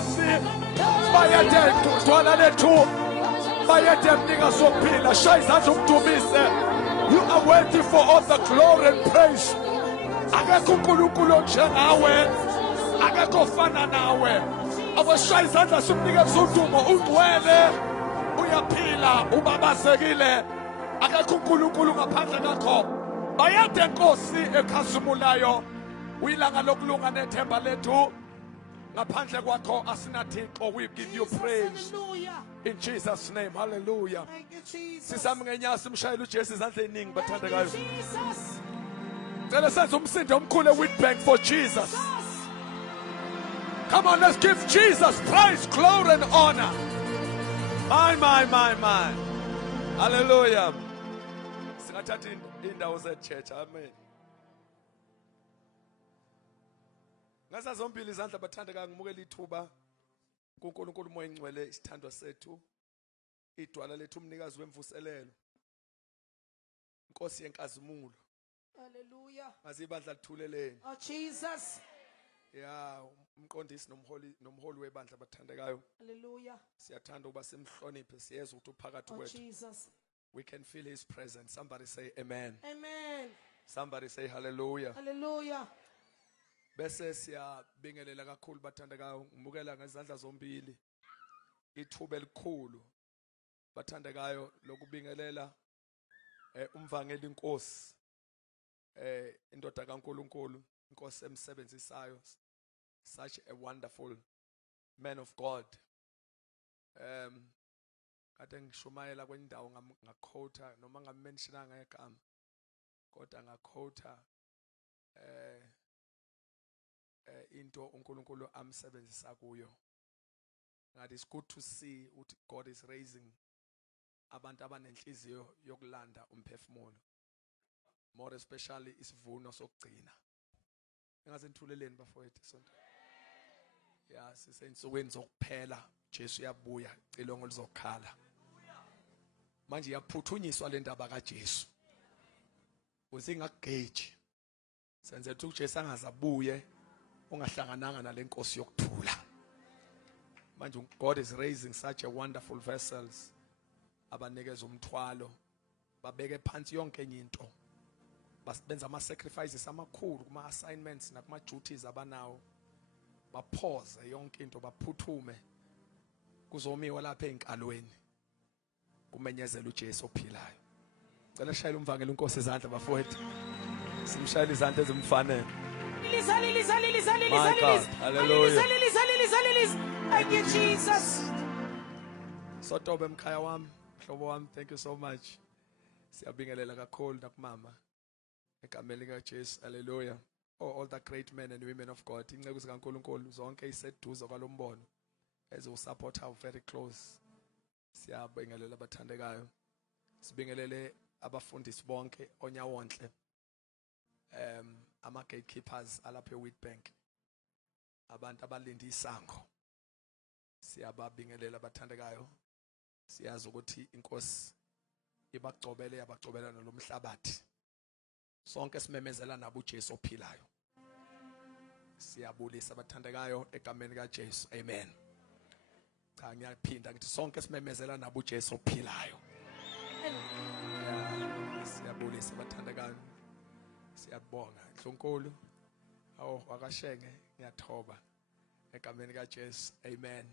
Nkosi bayede kudwala lethu bayede mnika sophila shaya izandla umdumise. You are worthy for all the glory and praise. Akekho uNkulunkulu onjengawe, akekho ofana nawe. Awashaya izandla simnikeze udumo, ungcwele, uyaphila, ubabazekile. Akekho uNkulunkulu ngaphandle kakho. Bayede Nkosi ekhazimulayo, uyilanga lokulunga nethemba lethu. Ngaphandle kwakho asinathixo. We give you praise in Jesus name. Hallelujah. Sisami ngenyasi simshayela uJesu izandla eziningi bathandekayo. Cela senze umsindo omkhulu eWitbank for Jesus. Come on, let's give Jesus praise, glory and honor. My. Hallelujah. Singathatha indawo ze-church. Amen. Ngasa zombili izandla bathandekayo ngimukela ithuba kuNkulunkulu umoya engcwele isithandwa sethu, idwala lethu, umnikazi wemvuselelo, Nkosi yenkazimulo. Hallelujah. Ngazibandla lithuleleni. Oh Jesus. Yeah, umqondisi nomholi webandla bathandekayo. Hallelujah. Siyathanda ukuba simhloniphe, siyezwa ukuthi uphakathi Oh kwethu. Jesus. We can feel his presence. Somebody say amen. Amen. Somebody say hallelujah. Hallelujah. Bese siyabingelela kakhulu bathandekayo, ngimukela ngezandla zombili ithuba elikhulu bathandekayo lokubingelela umvangeli inkosi, indoda kaNkulunkulu, inkosi emsebenzisayo, such a wonderful man of God. Kade ngishumayela kwendawo ngaquota noma ngamentionanga ngegama, kodwa ngaquota into uNkulunkulu amsebenzisa kuyo. Ngathi it's good to see what God is raising abantu abanenhliziyo yokulanda umphefumulo, more especially isivuno sokugcina. Engaze nithuleleni bafowethu sonke. Yeah, sisensukwini zokuphela, Jesu uyabuya, icilongo lizokhala. Manje yaphuthunyiswa le ndaba kaJesu. Usingageji. Senze ukuthi uJesu angazabuye ungahlangananga nale nkosi yokuthula. Manje God is raising such a wonderful vessels abanikeza umthwalo, babeke phansi yonke enye into, benza ama sacrifices amakhulu kuma assignments nakuma duties abanawo, bapause yonke into, baphuthume kuzomiwa lapha enkalweni kumenyezela uJesu ophilayo. Cela shayela umvangeli uNkosi izandla bafowethu, simshayela izandla ezimfanele. Hallelujah. Thank you, Jesus. Sotobe mkhaya wami, hlobo wami, thank you so much. Siyabingelela kakhulu nakumama egameni likaJesu. Hallelujah. Oh, all the great men and women of God, inceku zikaNkulunkulu zonke iseduze kwalombono ezo support her very close. Siyabingelela abathandekayo. Sibingelele abafundisi bonke onyawonhle, ama gatekeepers alapha eWitbank, abantu abalinda isango. Siyababingelela abathandekayo. Siyazi ukuthi inkosi ibagcobele, yabagcobela nolomhlabathi. Sonke simemezela nabo uJesu ophilayo. Siyabulisa abathandekayo egameni kaJesu. Amen. Cha ngiyaphinda ngithi sonke simemezela nabo uJesu ophilayo. Siyabulisa abathandekayo. Siyabonga Nkulunkulu. Awu wakashenge ngiyathoba egameni kaJesu. Amen.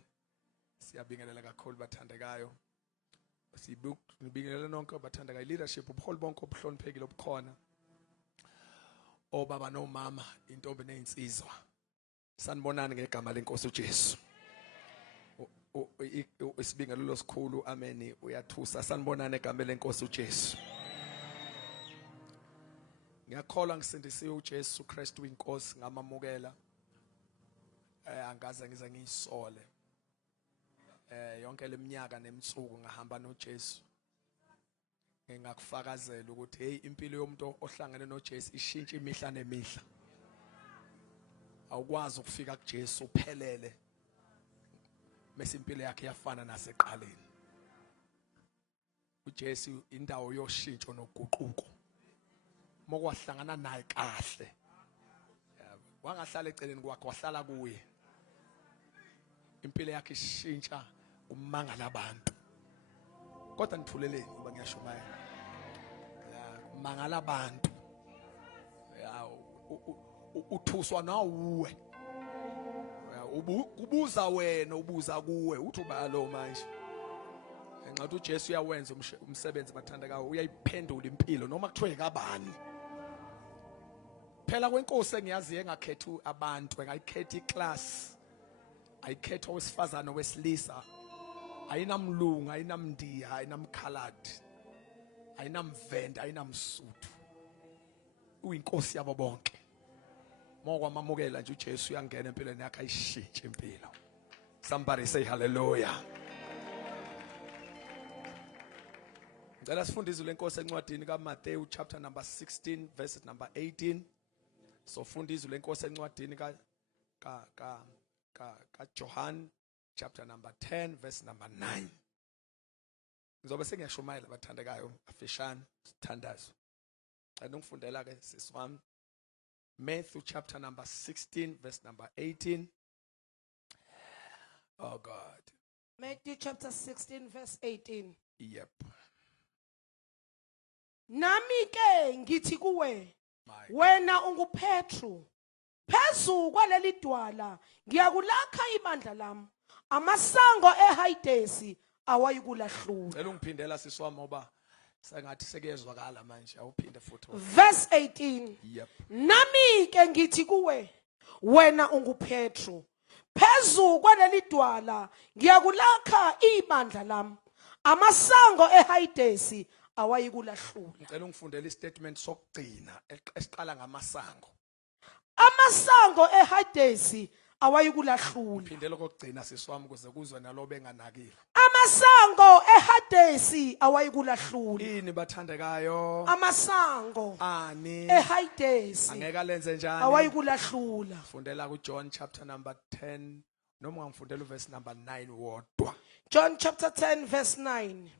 Siyabingelela kakhulu bathandekayo. Sibingelela nonke abathandekayo, leadership, ubuholi bonke obuhloniphekile obukhona, obaba nomama, intombi nezinsizwa. Sanibonani ngegama lenkosi uJesu. Isibingelelo sikhulu, amen, uyathusa. Sanibonani ngegama lenkosi uJesu. Ngiyakholwa ngisindisiwe uJesu Kristu inkosi, ngamamukela. Angaze ngize ngiyisole. Yonke leminyaka nemitsuku ngahamba noJesu. Ngingakufakazela ukuthi hey, impilo yomuntu ohlangene noJesu ishintsha imihla nemihla. Awukwazi ukufika kuJesu uphelele mase impilo yakhe yafana naseqaleni. uJesu indawo yoshintsho noguquko. Mokwahlangana naye kahle. Wangahlala eceleni kwakhe, wahlala kuye. impilo yakhe ishintsha kumangala abantu. Kodwa nithuleleni ngoba ngiyashumayela. Kumangala abantu. Uthuswa nawuwe. Ubuza wena ubuza kuwe uthi uba lo manje. Enxathi uJesu uyawenza umsebenzi bathandekayo uyayiphendula impilo noma kuthiwe kabani. Phela kwenkosi engiyaziyo engakhetha abantu engayikhetha iclass. Ayikhetha owesifazana owesilisa. Ayinamlungu, ayinamndiya, ayinamkhaladi. Ayinamvenda, ayinamsuthu. Uyinkosi yabo bonke. Mokwamamukela nje uJesu uyangena empilweni yakhe ayishintshe impilo. Somebody say hallelujah. Ngicela sifunde izwi lenkosi encwadini kaMateyu chapter number 16 verse number 18. So funda izwi lenkosi encwadini ka John chapter number 10 verse number 9. Ngizobe sengiyashumayela bathandekayo afishane sithandazo. Ngicela ungifundela ke sisiwami Matthew chapter number 16 verse number 18. Oh God. Matthew chapter 16 verse 18. Yep. Nami ke ngithi kuwe My wena unguPetru phezu kwaleli dwala ngiyakulakha ibandla lami amasango eHadesi awayikulahlula. Ngicela ungiphindela sisiwami ngoba sengathi sekuyezwakala manje awuphinde futhi. Verse 18. Yep. Nami ke ngithi kuwe wena unguPetru phezu kwaleli dwala ngiyakulakha ibandla lami amasango eHadesi awayikulahlula. Ngicela ungifundele istatement sokugcina esiqala ngamasango. Amasango eHadesi awayikulahlula. Phindela kokugcina sisiwami ukuze kuzwe nalo benganakile. Amasango eHadesi awayikulahlula. Ini bathandekayo? Amasango Ani eHadesi angeke lenze njani? awayikulahlula. Fundela kuJohn chapter number 10 noma ngifundela uverse number 9 wodwa. John chapter 10 verse 9.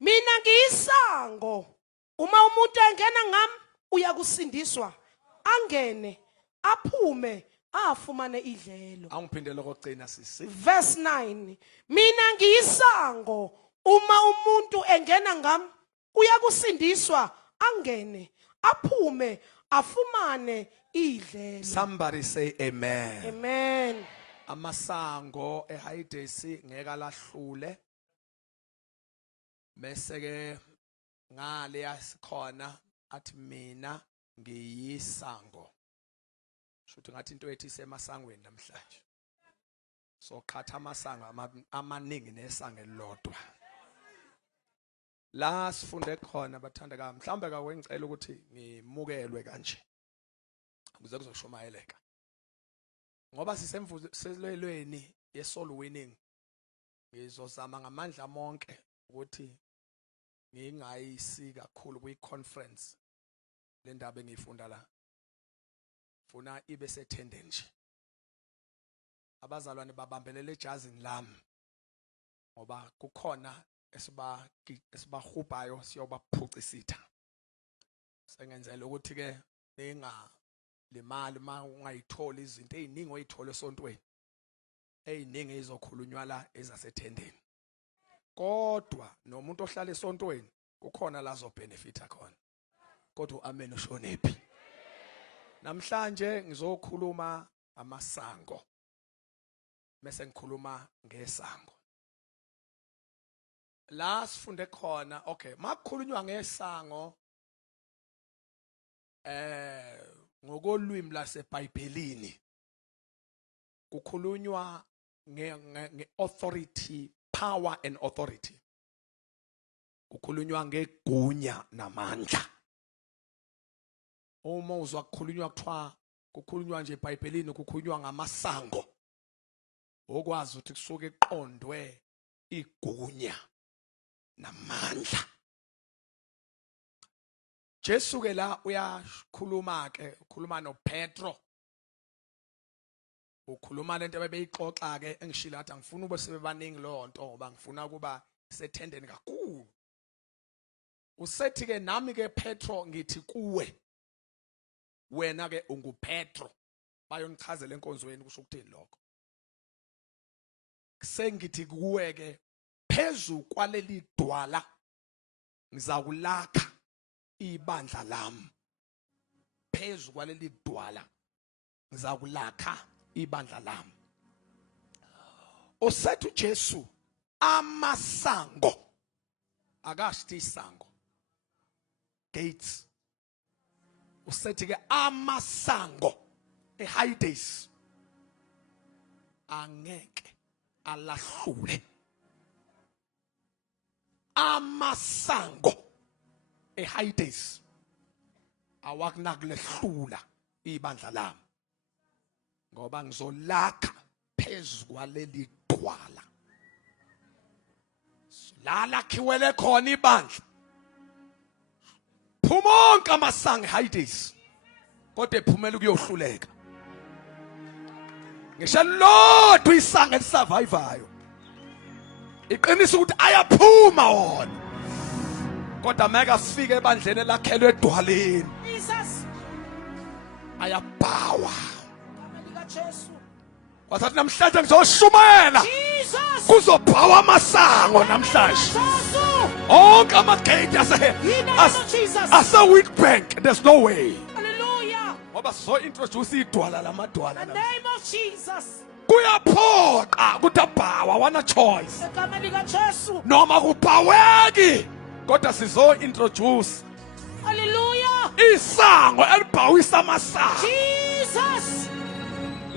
Mina ngiyisango. Uma umuntu engena ngami uyakusindiswa. Angene, aphume, afumane idlelo. Angiphindele kokugcina sisi. Verse 9. Mina ngiyisango. Uma umuntu engena ngami uyakusindiswa. Angene, aphume, afumane idlelo. Somebody say amen. Amen. Amasango eHadesi ngeke alahlule. Bese ke ngale yasikhona athi mina ngiyisango. Shuthi ngathi into ethi isemasangweni namhlanje. So qhatha amasango amaningi nesango elilodwa. La sifunde khona bathandeka mhlambe ka wengicela ukuthi ngimukelwe kanje. Ukuze kuzoshumayeleka. Ngoba sisemvuselelweni yesoul winning. Ngizozama ngamandla monke ukuthi ngingayisi kakhulu kwi conference le ndaba engiyifunda la. Funa ibe sethende nje. Abazalwane babambelele ejazini lami. Ngoba kukhona esibahubayo siyobaphucisitha. Sengenzela ukuthi ke ningalimali uma ungayitholi izinto eziningi oyithola esontweni. Eziningi ezizokhulunywa la ezasethendeni. Kodwa nomuntu ohlala esontweni kukhona la zo benefita khona. Kodwa amen ushonephi. Namhlanje ngizokhuluma amasango. Bese ngikhuluma ngesango. La sifunde khona okay makukhulunywa ngesango ngokolwimi laseBhayibhelini kukhulunywa nge-authority, power and authority. Kukhulunywa ngegunya namandla. Uma uzwa kukhulunywa kuthiwa kukhulunywa nje eBhayibhelini kukhulunywa ngamasango. Okwazi ukuthi kusuke eqondwe igunya namandla. Jesu ke la uyakhuluma ke ukhuluma noPetro. Ukhuluma lento abebeyixoxa ke engishilo athi angifuni ube sebebaningi lo nto ngoba ngifuna kuba sethendeni kakhulu. Usethi ke nami ke Petro ngithi kuwe wena ke unguPetro. Bayonichazela enkonzweni kusho ukuthini lokho. sengithi kuwe ke phezu kwaleli dwala ngizakulakha ibandla lami. Phezu kwaleli dwala ngizakulakha ibandla lami. Usethu Jesu amasango akashithi isango gates. Usethi ke amasango eHades angeke alahlule. Amasango eHades awakunakulehlula ibandla lami ngoba ngizolakha phezu kwaleli dwala. La lakhiwele khona ibandla phumonke amasango eHades kodwa ephumela ukuyohluleka. Ngisho lodwa isango elisurvivayo iqinisa ukuthi ayaphuma wona kodwa meka sifike ebandleni elakhelwe edwaleni Jesus. ayabhawa. Igama lika Jesu. Wathi namhlanje ngizoshumayela Jesus. kuzobhawa amasango namhlanje. Jesu. Onke amagate ase-Witbank, there's no way. Hallelujah. Ngoba so-introduce idwala lamadwala. The name of Jesus. Kuyaphoqa ukuthi abhawa, wana choice. Igama lika Jesu. Noma kubhaweki kodwa sizo-introduce Hallelujah. isango elibhawisa amasango. Jesus.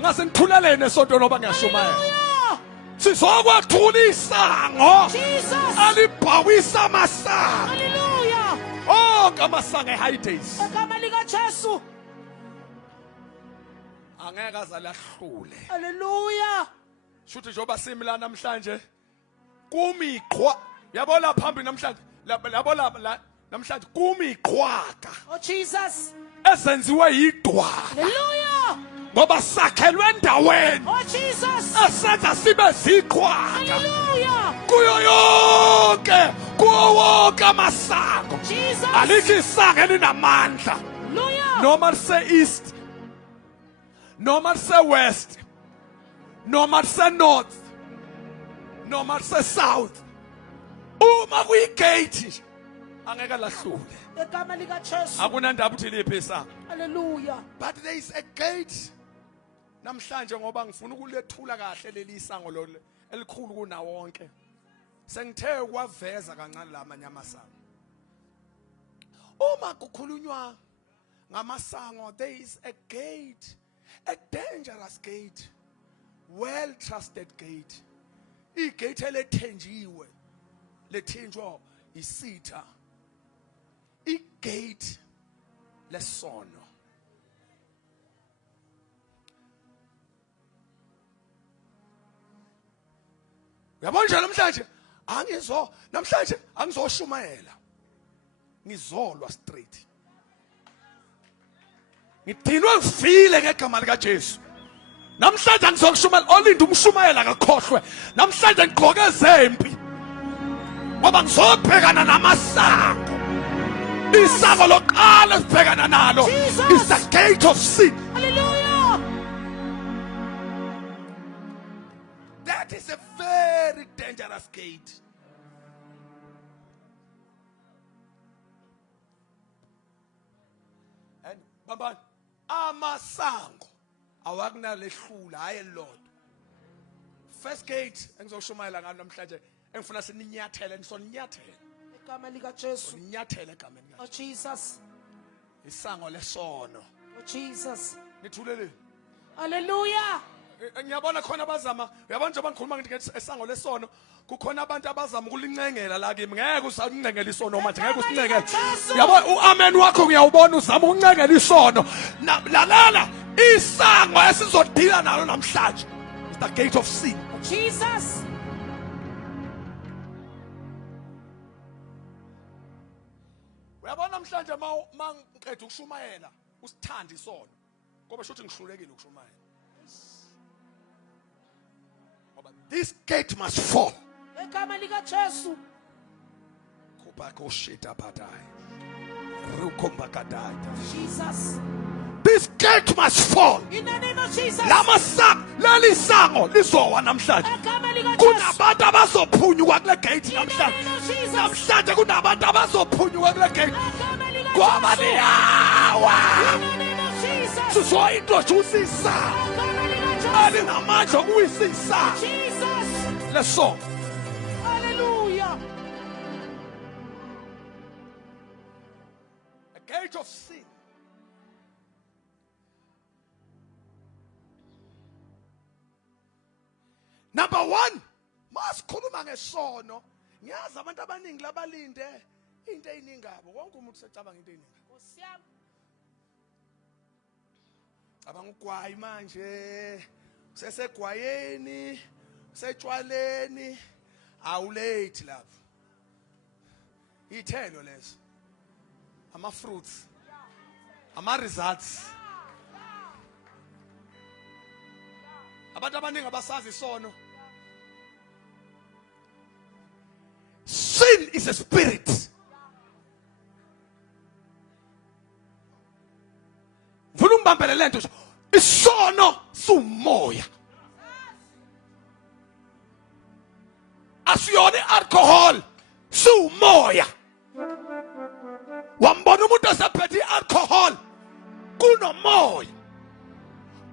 Ngase ngithulelene esonto noba ngiyashumayela. Hallelujah. Sizokwathula isango Jesus. alibhawisa amasango. Hallelujah. Onke amasango eHades Igama lika Jesu. angeke aze alahlule. Hallelujah. Shuthi njengoba simi la namhlanje kumiqhwa. Yabona phambili namhlanje la namhlanje kumiqhwaga Oh Jesus. esenziwe yidwala Hallelujah. ngoba sakhelwe endaweni Oh Jesus. esenza sibe ziqhwaga Hallelujah. kuwo wonke amasango. Jesus. Alikho isango elinamandla Hallelujah. noma lise east noma lise west noma lise north noma lise south. Uma kuyigate angeke lahlule. Igama lika Jesu. Akunandaba ukuthi liphi isango. Hallelujah. But there is a gate. Namhlanje ngoba ngifuna ukulethula kahle leli isango lo elikhulu kuna wonke. Sengithe kwaveza kancane la amanye amasango. Uma kukhulunywa ngamasango, there is a gate, a dangerous gate, well trusted gate. Igate elethenjiwe, lethenjwa isitha. Igate lesono. Uyabona nje namhlanje angizoshumayela. Ngizolwa straight. Ngidinwe ngifile ngegama lika Jesu. Namhlanje angizokushumayela olinda umshumayela akakhohlwe. Namhlanje ngigqoke ezempi. Ngoba ngizobhekana namasango. Isango loqala esibhekana nalo is the gate of sin. Hallelujah. That is a very dangerous gate. And baba amasango awakunalehlula hayi elilodwa. First gate engizoshumayela ngalo namhlanje engifuna sininyathele nisonyathele. Igama lika Jesu. Ninyathele egameni Oh lika Jesus. isango lesono. Oh Jesus. Ngithulele. Hallelujah. Ngiyabona khona abazama, uyabona njengoba ngikhuluma ngithi esango lesono, kukhona abantu abazama ukulincengela la kimi. Ngeke usakuncengela isono manje, ngeke usincengele. Uyabona uamen wakho ngiyawubona uzama ukuncengela isono. Lalala isango esizodila nalo namhlanje. It's the gate of sin. Oh Jesus. Uyabona namhlanje mangiqeda ukushumayela usithanda isono. Ngoba shothi ngihlulekile ukushumayela. This gate must fall. Igama lika Jesu. Kubako shita patai. Rukombakadai. Jesus. This This gate must fall. In the name of Jesus. Leli sango lizowa namhlanje. Egama likaJesu. Kunabantu abazophunyuka kule gate In the namhlanje. name of Jesus. Namhlanje kunabantu abazophunyuka kule gate. Egama Ngoba likaJesu. liyawa. In the name of Jesus. Sizointroducisa. Egama likaJesu. Alinamandla okuwisisa. Jesus. Let's song. Hallelujah. A gate of sin. Number one, masikhuluma ngesono. Ngiyazi abantu abaningi labalinde into eyiningi abo. Wonke umuntu secabanga into eyiningi. Nkosi yami. Abangugwayi manje. Sesegwayeni, setshwaleni. Awulate lapho. Ithelo lezo. Ama fruits. Ama results. Abantu abaningi abasazi isono. Sin is a spirit. Vula umbambele lento nje. Isono sumoya. Asiyona alcohol, sumoya. Wambona umuntu osaphethe alcohol kunomoya.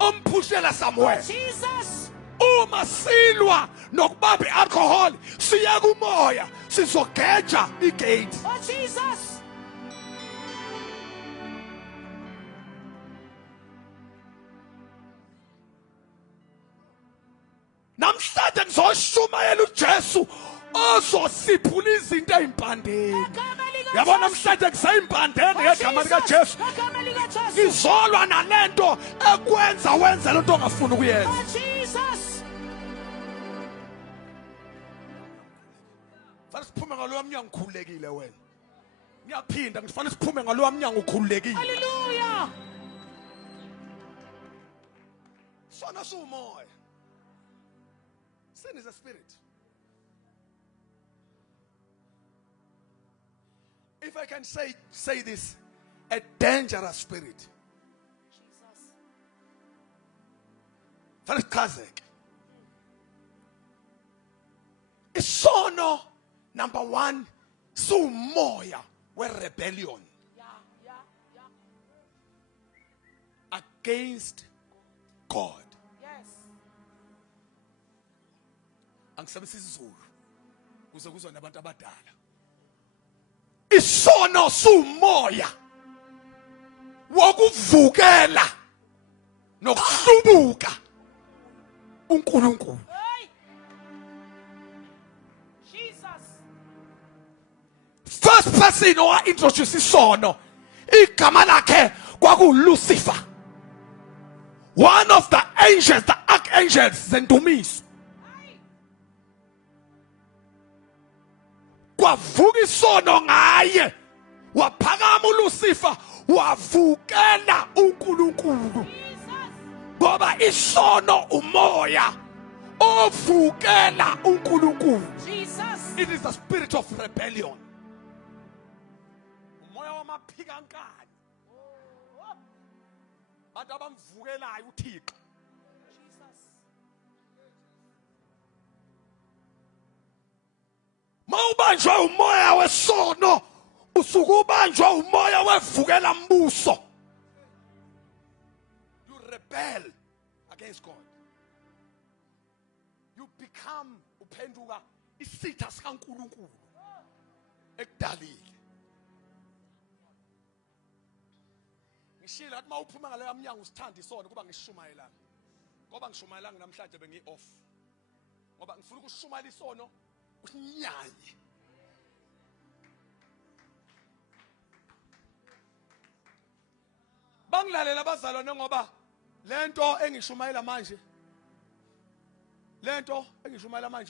Omphushela somewhere. Jesus. Uma silwa nokubamba alcohol siya kumoya sizogeja igate. Oh Jesus. Namhlanje ngizoshumayela uJesu ozosiphula izinto ezimpandeni. Egama likaJesu. Yabona namhlanje kuseyimpandeni ngegama likaJesu. Egama likaJesu. Ngizolwa nalento ekwenza wenze lento ongafuni ukuyenza. Oh Jesus. Fanele siphume ngaloya mnyango ukhululekile wena. Ngiyaphinda ngifanele siphume ngaloya mnyango ukhululekile. Hallelujah. Sona sumoya. Sin is a spirit. If I can say this, a dangerous spirit. Jesus. Fanele sichazeke. Isono number one sumoya we-rebellion Yeah, yeah, yeah. against God. Yes. Angisebenzisa isiZulu kuze kuzwe nabantu abadala. Isono sumoya wokuvukela nokuhlubuka uNkulunkulu. Hey. Jesus. First person owa introduce isono igama lakhe kwakuLucifer. One of the angels, the archangels zendumiso. Kwavuka isono ngaye. Waphakama uLucifer wavukela uNkulunkulu. Ngoba isono umoya ovukela uNkulunkulu. Jesus. It is the spirit of rebellion. Umoya wamaphikankani. Bantu abamvukelayo uThixo. Jesus. Mawubanjwa umoya wesono usuke ubanjwa umoya wevukela mbuso. You rebel against God. You become uphenduka isitha sikaNkulunkulu ekudalile. Ngishila athi mawuphuma ngaleya mnyango usithanda isono kuba ngishumayelana. Ngoba ngishumayelanga namhlanje bengi off. Ngoba ngifuna ukushumayela isono unyanye. Bangilalela abazalwane ngoba lento engishumayela manje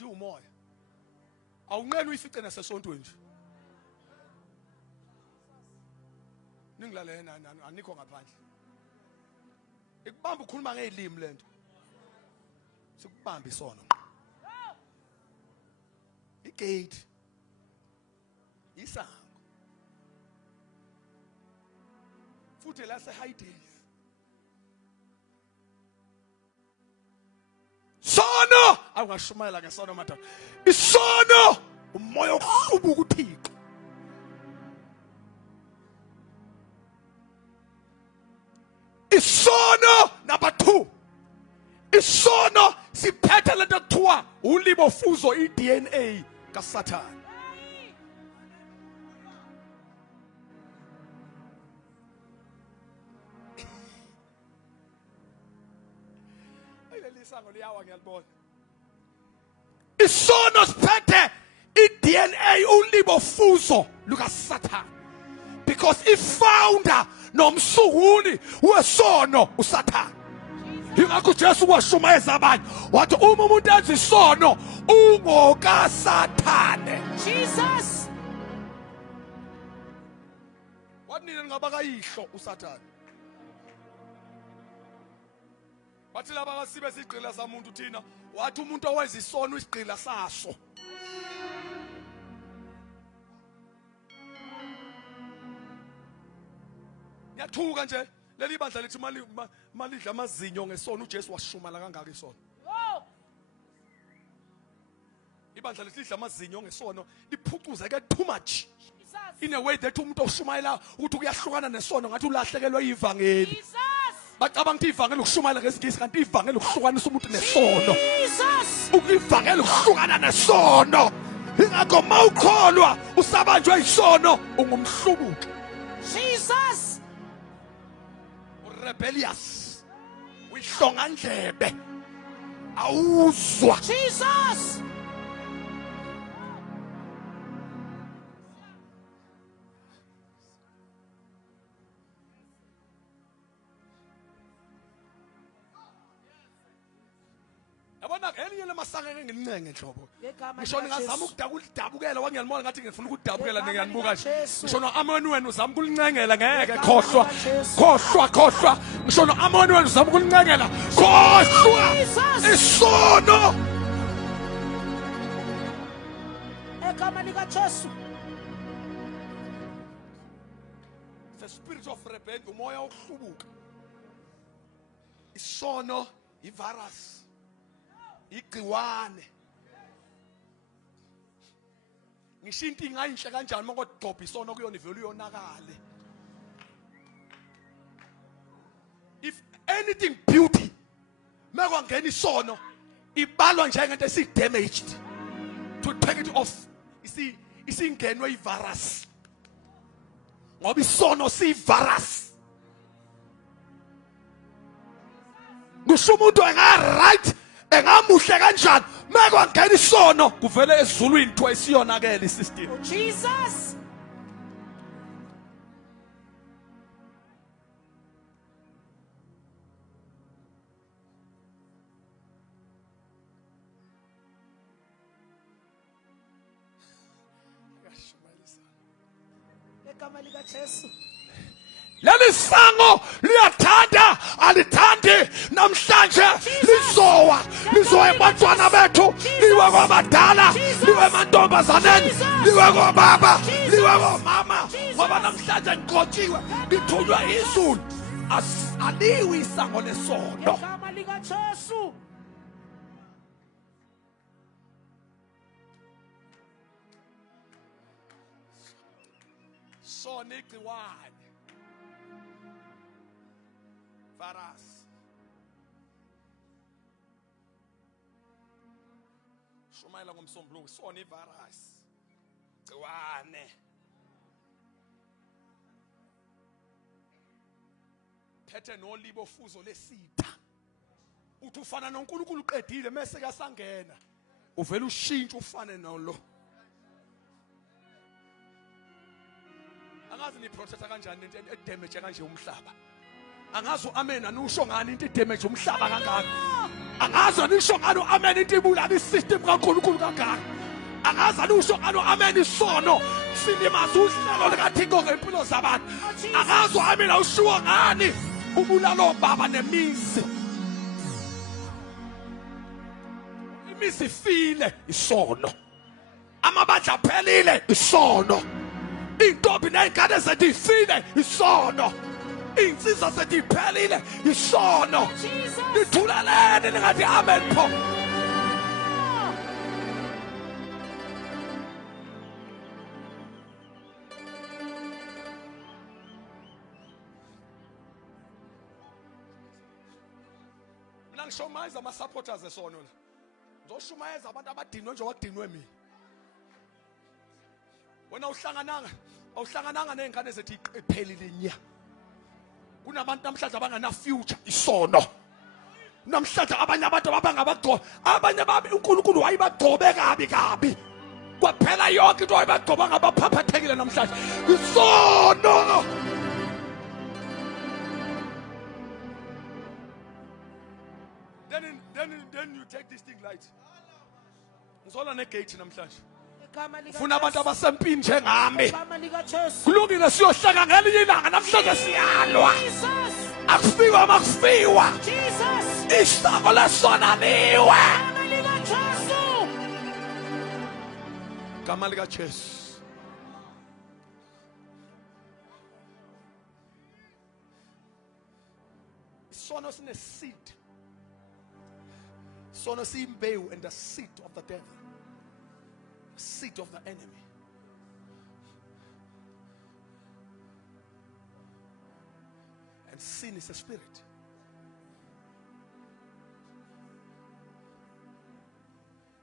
umoya. Awunqeni uyifice nasesontweni nje. Ningilalela anikho ngaphandle. Ikubamba ukhuluma ngezilimi lento. Sikubamba isono. Igate. Isango. Futhi la se high days. awungashumayela ngesono madoda. Isono umoya okuhlubuka uThixo. Isono number 2. Isono siphethe lento kuthiwa ulibofuzo iDNA kaSathane. Ayilelisango liyawa ngiyalibona. Isono siphethe iDNA ulibofuzo lukaSathane. Because ifounder nomsunguli wesono uSathane. Yingakho Jesu washumayeza abanye wathi uma umuntu enza isono ungokaSathane. Jesus. Wathi nina ngabakayihlo uSathane. Bathi laba basibe sigqila samuntu thina wathi umuntu owenza isono isigqila saso. Ngiyathuka nje leli bandla lithi malidla amazinyo ngesono uJesu washumala kangaka isono. Oh. Ibandla lithi lidla amazinyo ngesono liphucuzeke too much. Jesus. In a way that umuntu oshumayela ukuthi kuyahlukana nesono ngathi ulahlekelwe ivangeli. Jesus. Bacabanga ukuthi ivangeli ukushumayela ngesigisi kanti ivangeli ukuhlukanisa umuntu nesono. Jesus. Ukuvangeli ukuhlukana nesono. Ingakho mawukholwa usabanjwe isono ungumhlubuki. Jesus. Rebellious. Wihlonga ndlebe. Awuzwa. Jesus. Yabona elinye lemasanga engilincenge nhlobo. Ngegama Ngisho ngazama likaJesu. ukudabukela kwangiyalibona ngathi ngifuna ukudabukela Ngegama ngiyanibuka nje. likaJesu. Ngisho noamoni wenu uzama ukulincengela ngeke Ngegama khohlwa. likaJesu. Khohlwa. Ngisho noamoni wenu uzama ukulincengela. Khohlwa. Jesus. Isono. Ngegama likaJesu. The spirit of rebellion umoya okuhlubuka. Isono ivirus. Igciwane. Ngisho into ingayinhle kanjani makodobha isono kuyona ivele uyonakale. If anything beauty makwangena isono ibalwa njengento esi damaged to take it off isingenwe ivirus. Ngoba isono sivirus. Ngisho umuntu right engamuhle kanjani makwangena isono kuvele ezulwini kuthiwa isiyonakele isystem. Oh, Jesus. Ngegama likaJesu. Leli sango liyathanda alithandi namhlanje lizowa ebantwana bethu liwe kwabadala liwe emantombazaneni liwe kobaba liwe komama ngoba namhlanje ngiqotshiwe ngithunywa izulu aliwi isango lesono. Ngegama likaJesu. Sona igciwane virus. Shumayela ngomsombuluko sona ivirus gciwane. Phethe nolibofuzo lesitha. Uthi ufana noNkulunkulu uqedile mase kasangena uvela ushintsha ufane nolo. Angazi ni protector kanjani into edamage kanje umhlaba. Angazi uamen anusho ngani into edamage umhlaba kangaka. Angazi anisho ngani uamen into ibulala isystem kaNkulunkulu kangaka. Angazi anusho ngani uamen isono silimaza uhlelo likaThixo ngempilo zabantu. Angazi uamen awushiwo ngani ubulalo baba nemizi. Imizi ifile isono. Amabandla aphelile isono. Intombi ney'ngane zethu ifile isono. Iy'nsizwa zethu iphelile isono. Nithuleleni ningathi amen pho. mina ngishomayeza ama supporters esono la ngizoshumayeza abantu abadinwe nje wakudinwe mina wena awuhlangananga nezingane zethu iphelile nya kunabantu namhlanje abangana future isono namhlanje abanye abantu abangabagcoba abanye babi uNkulunkulu wayibagcobe kabi kwaphela yonke into wayibagcoba ngabaphaphathekile namhlanje isono. Then you take this thing light. Ngizola negate namhlanje. Ufuna abantu abasempini njengami. Kulungile siyohlaka ngelinye ilanga namhlanje siyalwa. Akufikwa makufiwa. Isako lesona liwe. Igama lika Jesu. Isono sine seed. Sono simbewu and the seed of the devil, the seed of the enemy. And sin is a spirit.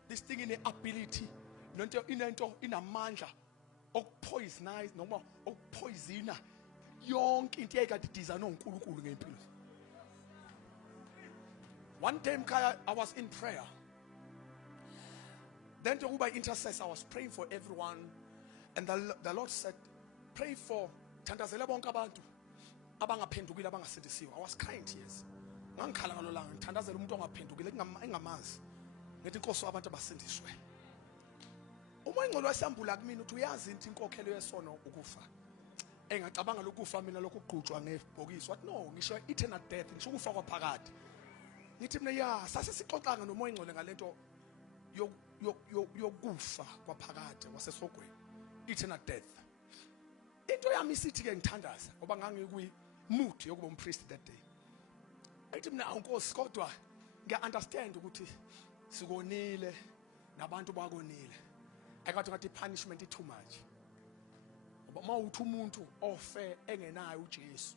This thing in the ability, in a manja, okupoisonize noma okupoisona yonke into eyayikadidiza noNkulunkulu ngempilo. One time I was in prayer. Then to by intercessor, I was praying for everyone. And the Lord said, pray for thandazela bonke abantu abangaphendukile abangasindisiwe. I was crying tears. Ngangikhala ngalolanga thandazela umuntu ongaphendukile engamazi. Ngithi Nkosi abantu abasindiswe. Uma ingcolo yasambula kumina uthi uyazi into inkokhelo yesono ukufa. Engacabanga lokufa mina lokugqutshwa ngebhokisi. What no, ngisho eternal death, ngisho ukufa kwaphakade. Ngithi mina ya sase sixoxanga nomoya ingcole ngalento yokufa kwaphakade wasesogweni eternal death. Into yami isithi ke ngithandaza ngoba ngangikuyi mood yokuba umpriest that day. Ngithi mina awunkosi kodwa ngiya understand ukuthi sikonile nabantu bakonile. Akathi ngathi punishment is too much. Ngoba mawuthi umuntu ofe engenayo uJesu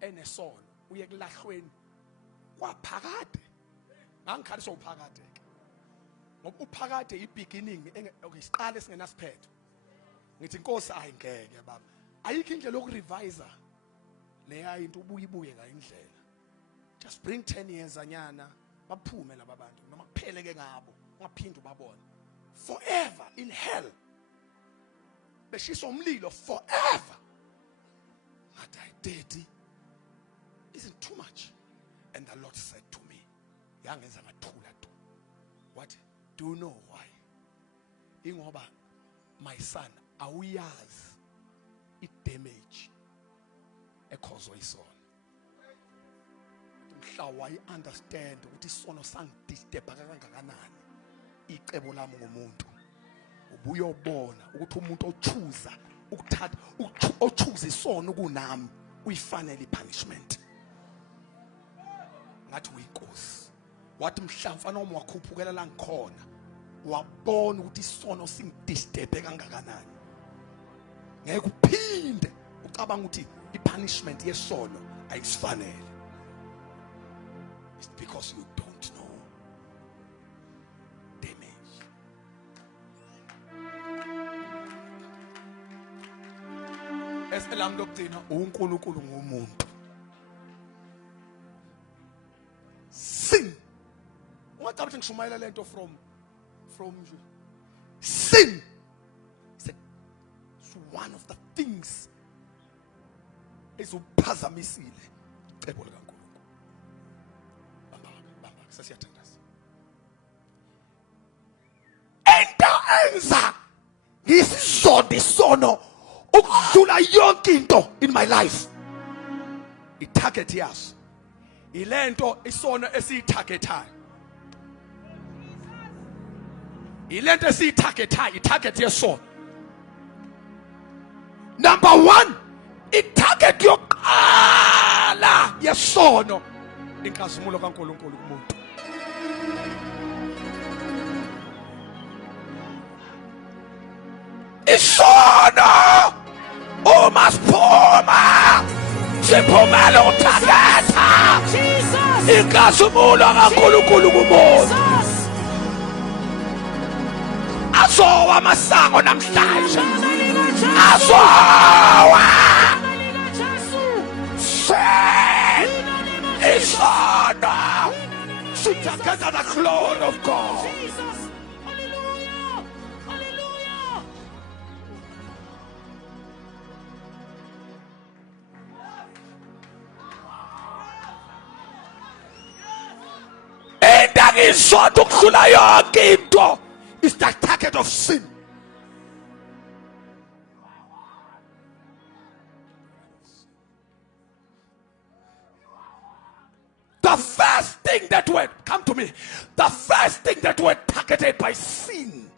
enesono uye kulahlweni kwaphakade ngangikhalisa uphakade ke ngoba uphakade ibeginning okay isiqale singenasiphetho ngithi Inkosi ayingeke baba ayikho indlela yokurevise leya into ubuyibuye ngayo indlela just bring 10 years anyana baphume laba bantu noma kupheleke ngabo ungaphindi ubabone forever in hell beshiso umlilo forever ngathi ayidedi isn't too much. And the Lord said to me, what? Do you know why? Ingoba, my son, awuyazi damage ekhozo isono. Mhla I understand ukuthi isono sangidisturb kangakanani icebo lami ngomuntu. Ubuye ubona ukuthi umuntu ochuza ukuthatha ochuza isono kunami uyifanele ipunishment. Ngathi uyinkosi wathi mhlamfa noma wakhuphukela la ngikhona wabona ukuthi isono singidisturbe kangakanani ngeke uphinde ucabanga ukuthi ipunishment yesono ayisifanele. It's because you don't know damage. Eselam lokugcina uNkulunkulu ngumuntu. Sin. What I'm saying, lento from sin. It's one of the things is uphazamisile icebo likaNkulunkulu. Bamba sasiyathandaza. Ento enza ngisizondi sono ukudlula yonke into in my life. I-target yaso ilento isono esiyitargetayo. Ilento esiyitargetayo, i-target yesono. Number 1, i-target yokuqala yesono inkazimulo kaNkulunkulu kumuntu. Isono uma siphuma siphumela uThakatha. Jesus. Inkazimulo kaNkulunkulu kumuntu. Jesus. Azowa amasango namhlanje. Igama likaJesu. Azowa. Igama likaJesu. Sin In the name of is honor. Sitakata the glory of God. Jesus. Hallelujah. Hallelujah. Endakizonto ukudlula yonke into is the target of sin. The first thing that were, come to me, the first thing that were targeted by sin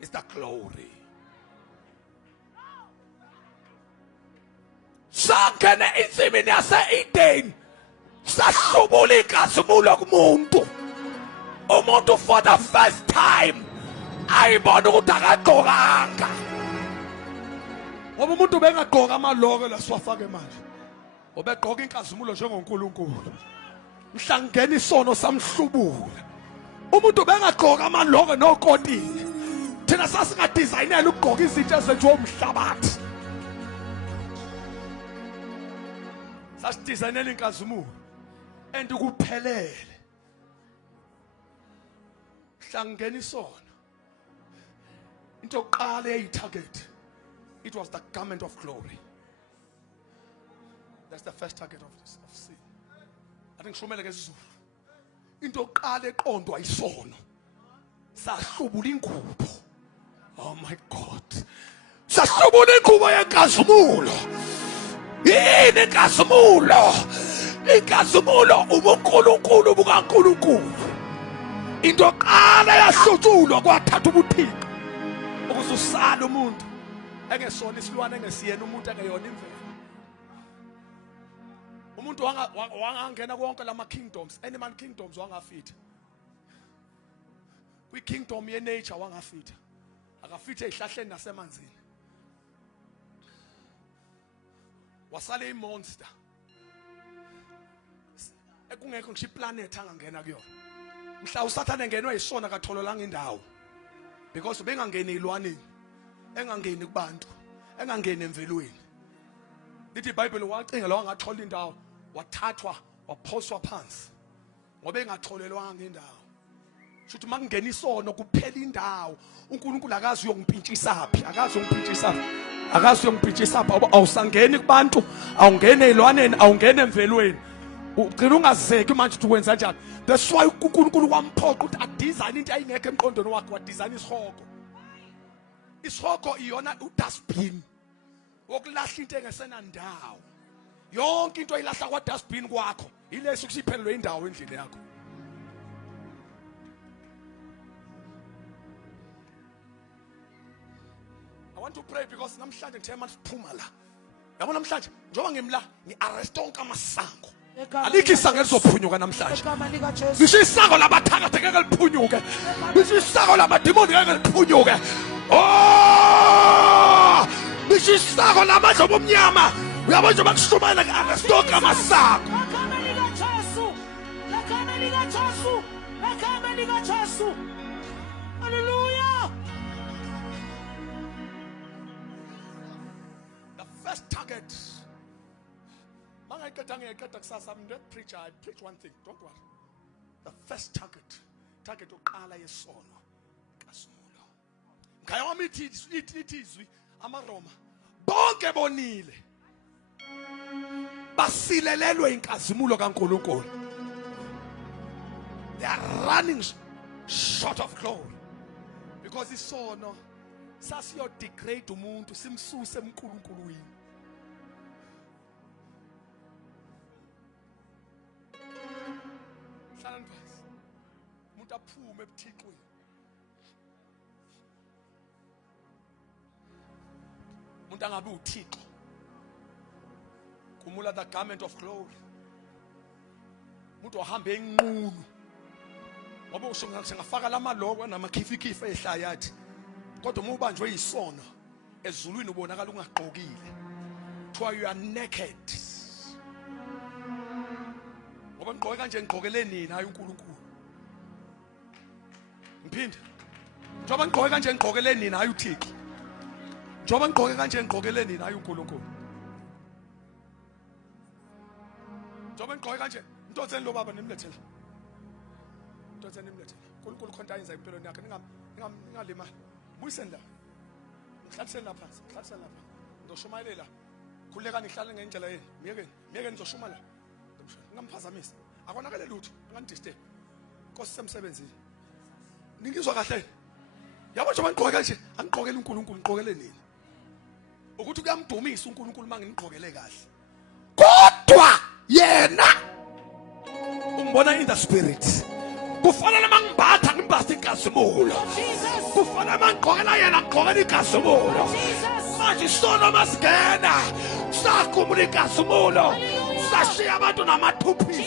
is the glory. Sangene insimini yase-Eden sahlubula inkazimulo kumuntu. Umuntu for the first time ayibona ukuthi akagqokanga. Ngoba umuntu bengagqoka amaloko lasiwafake manje. Ubegqoka inkazimulo njengoNkulunkulu. Mhla ngena isono samhlubula. Umuntu bengagqoka amaloko nokotini. Thina sasingadesignela ukugqoka izinto ezenziwe umhlabathi. Sasidesignela inkazimulo and ukuphelele. Mhla ngena isono. Into yokuqala eyitarget, it was the garment of glory. That's the first target of sin. I think shumele ke sizulu. Into yokuqala eqondwa isono. Sahlubula ingubo. Oh my God. Sahlubula ingubo yenkazimulo. Yini inkazimulo? Inkazimulo ubuNkulunkulu bukaNkulunkulu. Into yokuqala yahlutshulwa kwathatha ubuthixo. Ukuze usale umuntu engesona isilwane engesiyena umuntu engeyona imvelo. Umuntu wangangena konke lama kingdoms, animal kingdoms wangafitha. Kwi kingdom ye nature wangafitha. Akafithe ezihlahleni nasemanzini. Wasale imonster. Ekungekho ngisho iplanet angangena kuyona. Mhla uSathane engenwe yisona kathololanga indawo. Because bengangeni ilwaneni, engangeni kubantu, engangeni emvelweni. Lithi iBhayibheli wacinga lo angathola indawo, wathathwa, waphoswa phansi. Ngoba engatholelwanga indawo. Shuthi makungena isono kuphela indawo, uNkulunkulu akazi uyongiphintshisa phi, akazi uyongiphintshisa phi. Akazi uyongiphintshisa phi, awusangeni kubantu, awungene ezilwaneni, awungene emvelweni. Ugcina ungazeki manje ukuthi wenza kanjani. That's why uNkulunkulu wamphoqa ukuthi adesign into ayingekho emqondweni wakhe, wadesign isihoko. Isihoko iyona udustbin wokulahla into engesena ndawo. Yonke into oyilahla kwa dustbin kwakho ilesi ukusiphelelwe indawo endlini yakho. I want to pray because namhlanje ngithe manje siphuma la. Yabona namhlanje njengoba ngimla ngiarrest onke amasango. Alikho isango elizophunyuka namhlanje. Igama likaJesu. Ngisho isango labathakathi ngeke liphunyuke. Ngisho isango lamadimoni ngeke liphunyuke. Oh! Ngisho isango lamandla obumnyama. Uyabona nje bakushumayela nge-arrest onke amasango. Igama likaJesu. Igama likaJesu. Igama likaJesu. Hallelujah. The first target. I preach one thing. Don't worry. The first target uqala yesono kaSumulo. Ngaya wami ithi amaRoma bonke bonile basilelelwe inkazimulo kaNkulunkulu. They are running short of glory because isono sasiyo degrade umuntu simsuse enkulunkuluwini. Umuntu aphume ebuthixweni. Umuntu angabe uthixo. Kumula the garment of glory. Umuntu ohambe enqunu. Ngoba usengafaka lamaloko namakhifikhife ehlayathi. Kodwa uma ubanjwe yisono ezulwini ubonakala ungagqokile. Though you are naked. Ngoba ngigqoke kanje ngigqokele nina hayi uNkulunkulu. Ngiphinde. Njoba ngigqoke kanje ngigqokele nina hayi uThixo. Njoba ngigqoke kanje ngigqokele nina hayi uNkulunkulu. Njoba ngigqoke kanje Ntotseni lo baba nimlethela. Ntotseni nimlethela. uNkulunkulu khona ayenza empilweni yakhe ningalimali. Buyiseni la. Ngihlaliseni lapha phansi. Ngihlaliseni lapha. Ngizoshumayelela. Khuleka nihlale ngendlela yenu. Miyeke nizoshuma la. Ngingamphazamisa. Akonakele lutho. Ngandisturb. Nkosi semsebenzini. Ningizwa kahle. Yabo nje ngigqoke kanje, angigqokele uNkulunkulu, ngigqokele nini? Ukuthi kuyamdumisa uNkulunkulu mangingigqokele kahle. Kodwa yena ungibona in the spirit. Kufanele mangimbatha ngimbathe inkasimulo. Kufanele mangigqokela yena ngigqokele inkasimulo. Manje isono masigena. Sakhumula inkasimulo. Sashiya abantu namathuphisi.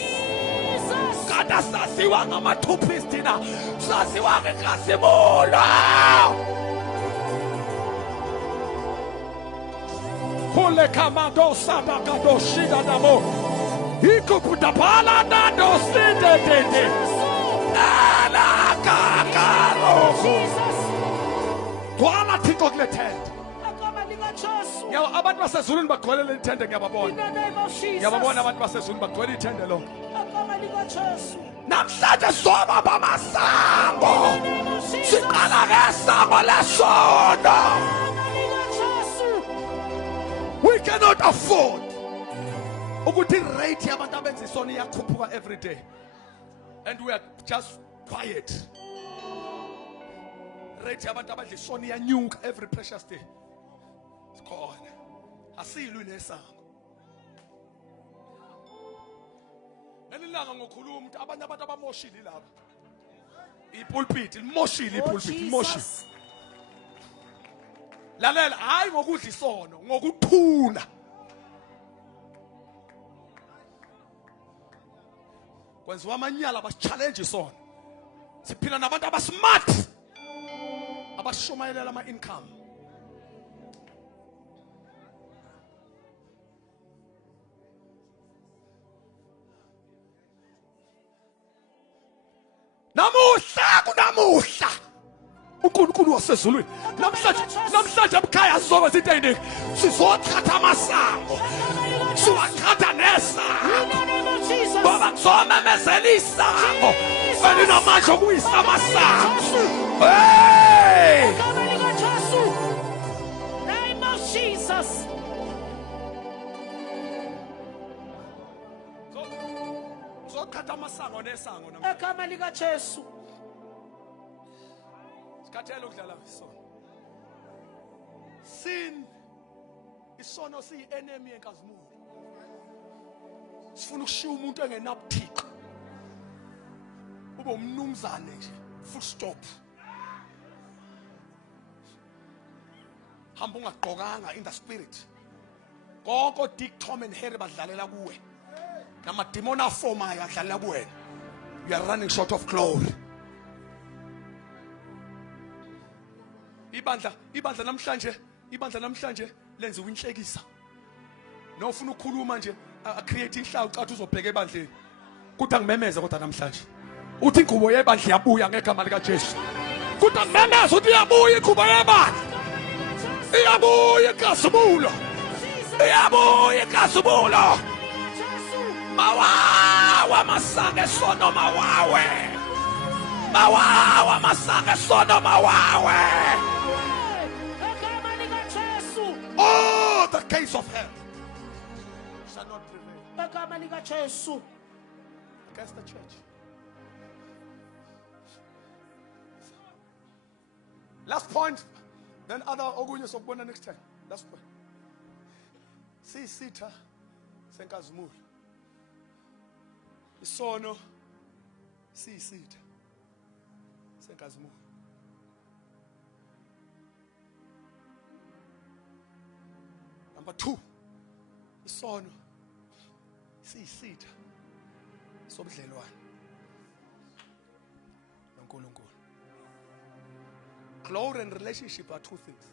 Kada sasiwa ngamathuphisi thina. Sasiwa ngenkasimulo. Kule kamado sabakado shida namo. Ikuputapala nado sindetete. Ala kakaro. Twala tiko kule tent. Yawa abantu basezulwini bagcwele ithende ngiyababona. Ngiyababona abantu basezulwini bagcwele ithende lo. Namhlanje soba bamasango. Siqala ngesango lesono. We cannot afford ukuthi rate yabantu abenza isono iyakhuphuka every day. And we are just quiet. Rate yabantu abadla isono iyanyuka every precious day. Sikhona. Asilwi nesango. Nelilanga ngokhuluma ukuthi abanye abantu abamoshile laba. Ipulpit, limoshile ipulpit, limoshile. Lalela, hayi ngokudla isono, ngokuthula. Kwenziwa amanyala abasi-challenge isono. Siphila nabantu abasmart. Abashumayelela ama-income. Namuhla uNkulunkulu wasezulwini namhlanje ebukhaya sizoba sitende sizothatha amasango siwathatha nesango ngoba ngizomemezela isango elinamandla okuyisa amasango. Hey, name of Jesus. ngizothatha amasango nesango Egama lika Jesu. Sikhathele ukudlala isono. Sin isono siyi-enemy yenkazimulo. Sifuna ukushiya umuntu engenabuthixo. Ube umnumzane nje, full stop. Hamba ungagqokanga in the spirit. Konke Dick, Tom and Harry badlalela kuwe. Namademon afomayo adlalela kuwena. You are running short of glory. Ibandla namhlanje lenza uwinhlekisa. Nofuna ukukhuluma nje create inhlawu cathi uzobheka ebandleni. Kuthi angimemeze kodwa namhlanje. Uthi inqubo yebandla iyabuya ngegama lika Jesu. Kuthi angimemeze uthi iyabuya inqubo yebandla. Iyabuya inkasimulo. Iyabuya inkasimulo. Mawawa masange sono mawawe. Mawawa masange sono mawawe. Oh, the case of hell shall not prevail Egama lika Jesu. against the church. Last point, then other okunye sokubona next time. Last point. Sisitha senkazimulo. Isono sisitha senkazimulo. Number 2, isono siyisitha sobudlelwane noNkulunkulu. Glory and relationship are two things.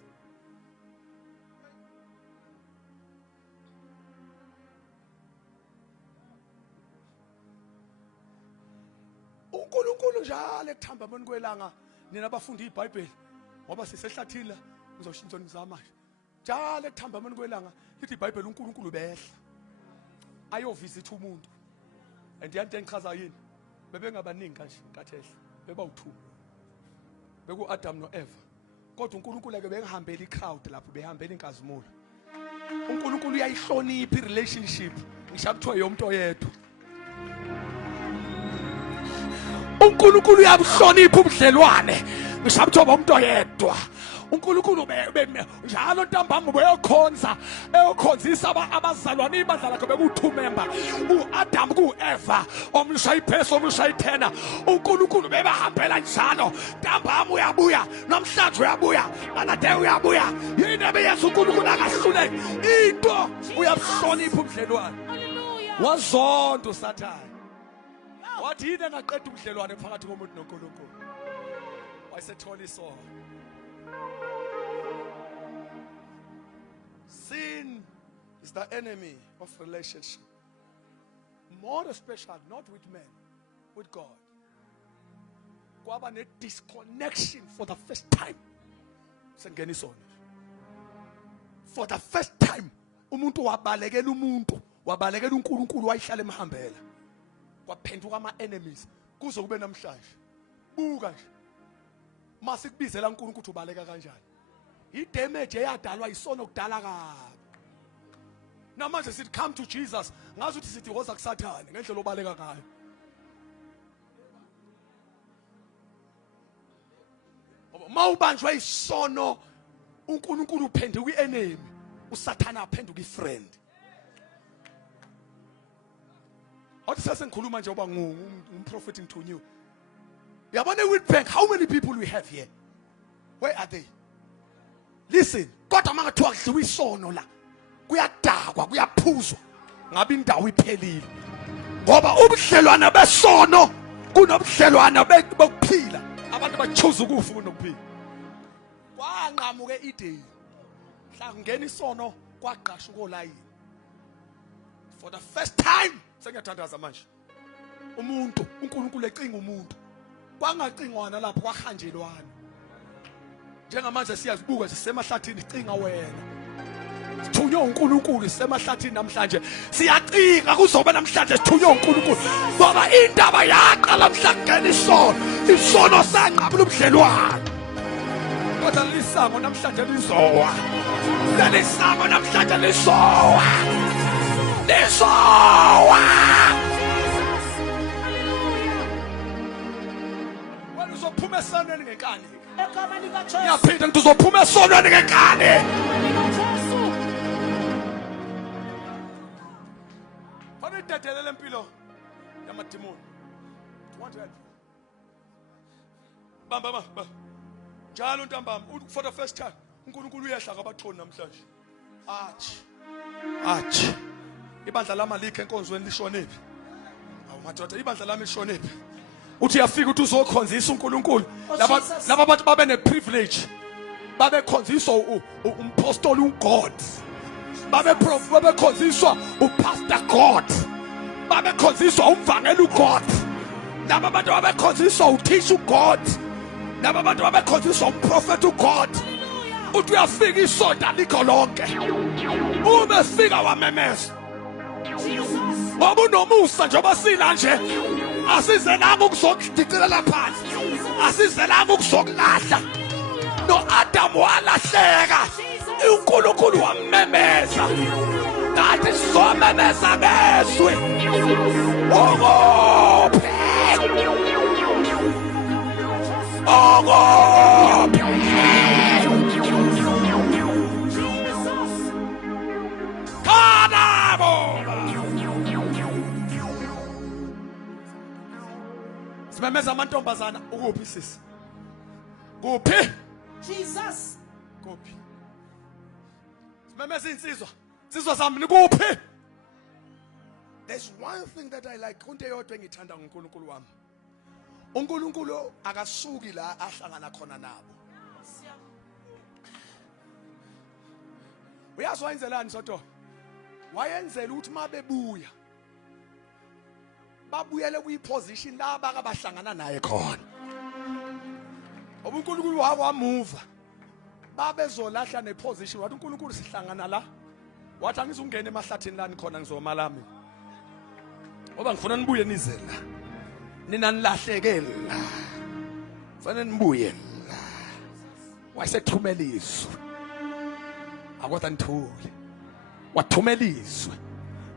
njalo ekuthambameni kwelanga nina abafunda iBhayibheli ngoba sisehlathini la ngizoshintsha ngizama manje njalo ekuthambameni kwelanga lithi iBhayibheli uNkulunkulu behla ayovisit umuntu and yanto engichaza yini bebengabaningi kanje kathehla bebawu2 beku Adam no Eva kodwa uNkulunkulu ake behambela icrowd lapho behambela inkazimulo uNkulunkulu uyayihlonipha irelationship ngisho kuthiwa yomuntu oyedwa uNkulunkulu uyabuhlonipha ubudlelwane ngisho kuthiwa umuntu oyedwa uNkulunkulu njalo ntambama beyokhonza eyokhonzisa abazalwane ibandla lakhe beku2 member uAdam kuEva omshaya iphesa omshaya ithena uNkulunkulu bebahambela njalo ntambama uyabuya namhlanje uyabuya anade uyabuya yini ebeyenza uNkulunkulu akahluleki into uyabuhlonipha ubudlelwane Hallelujah. wazonda uSathane wathi yini engaqeda ubudlelwane phakathi komuntu noNkulunkulu wayesethola isono sin is the enemy of relationship. More especially, not with men, with God. Kwaba ne disconnection for the first time. Sengena isono. For the first time, umuntu wabalekela umuntu, wabalekela uNkulunkulu wayihlala emhambela. Kwaphenduka ama enemies kuze kube namhlanje. Buka nje. Masikubizela uNkulunkulu ukuthi ubaleka kanjani. Idamage eyadalwa isono kudala kabi. Namanje sithi come to Jesus, ngazi ukuthi sithi woza kuSathane ngendlela obaleka ngayo. Mawubanjwe isono uNkulunkulu uphenduka ienemy, uSathane aphenduka ifriend. Athi sesengikhuluma nje oba ngumprofeti ngithunyiwe. Yabona eWitbank how many people we have here? Where are they? Listen, kodwa mangathiwa kudliwa isono la kuyadakwa kuyaphuzwa ngabe indawo iphelile ngoba ubudlelwane besono kunobudlelwane bokuphila abantu bachoose ukufa kunokuphila kwanqamuke iday mhla kungena isono kwaqasha ukolayini for the first time sengiyathandaza manje umuntu uNkulunkulu ecinga umuntu kwangacingwana lapho kwahanjelwana njengamanje siyazibuka sisemahlathini cinga wena sithunywe uNkulunkulu sisemahlathini namhlanje siyacinga kuzoba namhlanje sithunywe uNkulunkulu ngoba indaba yaqala mhla kungena isono sanqabula ubudlelwane kodwa lisango namhlanje lizowa lelisango namhlanje lizowa wena uzophuma esonweni ngenkani Egama likaJesu. ngiyaphinda ngithi uzophuma esonweni ngenkani Egama likaJesu. fanele udedelele impilo yamadimoni want to help bamba njalo ntambama for the first time uNkulunkulu uyehla kwabathoni namhlanje athi ibandla lamalikhe enkonzweni lishonephi awu madoda ibandla lami lishonephi uthi uyafika uthi uzokhonzisa uNkulunkulu laba abantu babe ne privilege babe khonziswa umpostoli uGod babe khonziswa upastor God babe khonziswa umvangeli uGod laba abantu babe khonziswa uteach uGod laba abantu babe khonziswa umprofet uGod uthi uyafika isonto likho lonke uma fika wamemeza ngoba unomusa njengoba sila nje asizelanga ukuzokudicilela phansi asizelanga ukuzokulahla noAdam walahleka uNkulunkulu wamemeza kanti sizomemeza ngezwi simemeza amantombazana ukuphi sisi kuphi Jesus. kuphi simemeza insizwa zami nikuphi there's one thing that I like kunto eyodwa engithanda ngoNkulunkulu wami uNkulunkulu akasuki la ahlangana khona nabo uyazi wayenzelani soto wayenzela ukuthi mabebuya babuyele kuyiposition la bakabahlangana naye khona. uNkulunkulu wakwamuva babezolahla neposition wathi uNkulunkulu sihlangana la wathi angizungena emahlathini lani khona ngizomalami ngoba ngifuna nibuye nizela nina nilahlekela fanele nibuye la wasethumela izwi akodwa nithule wathumela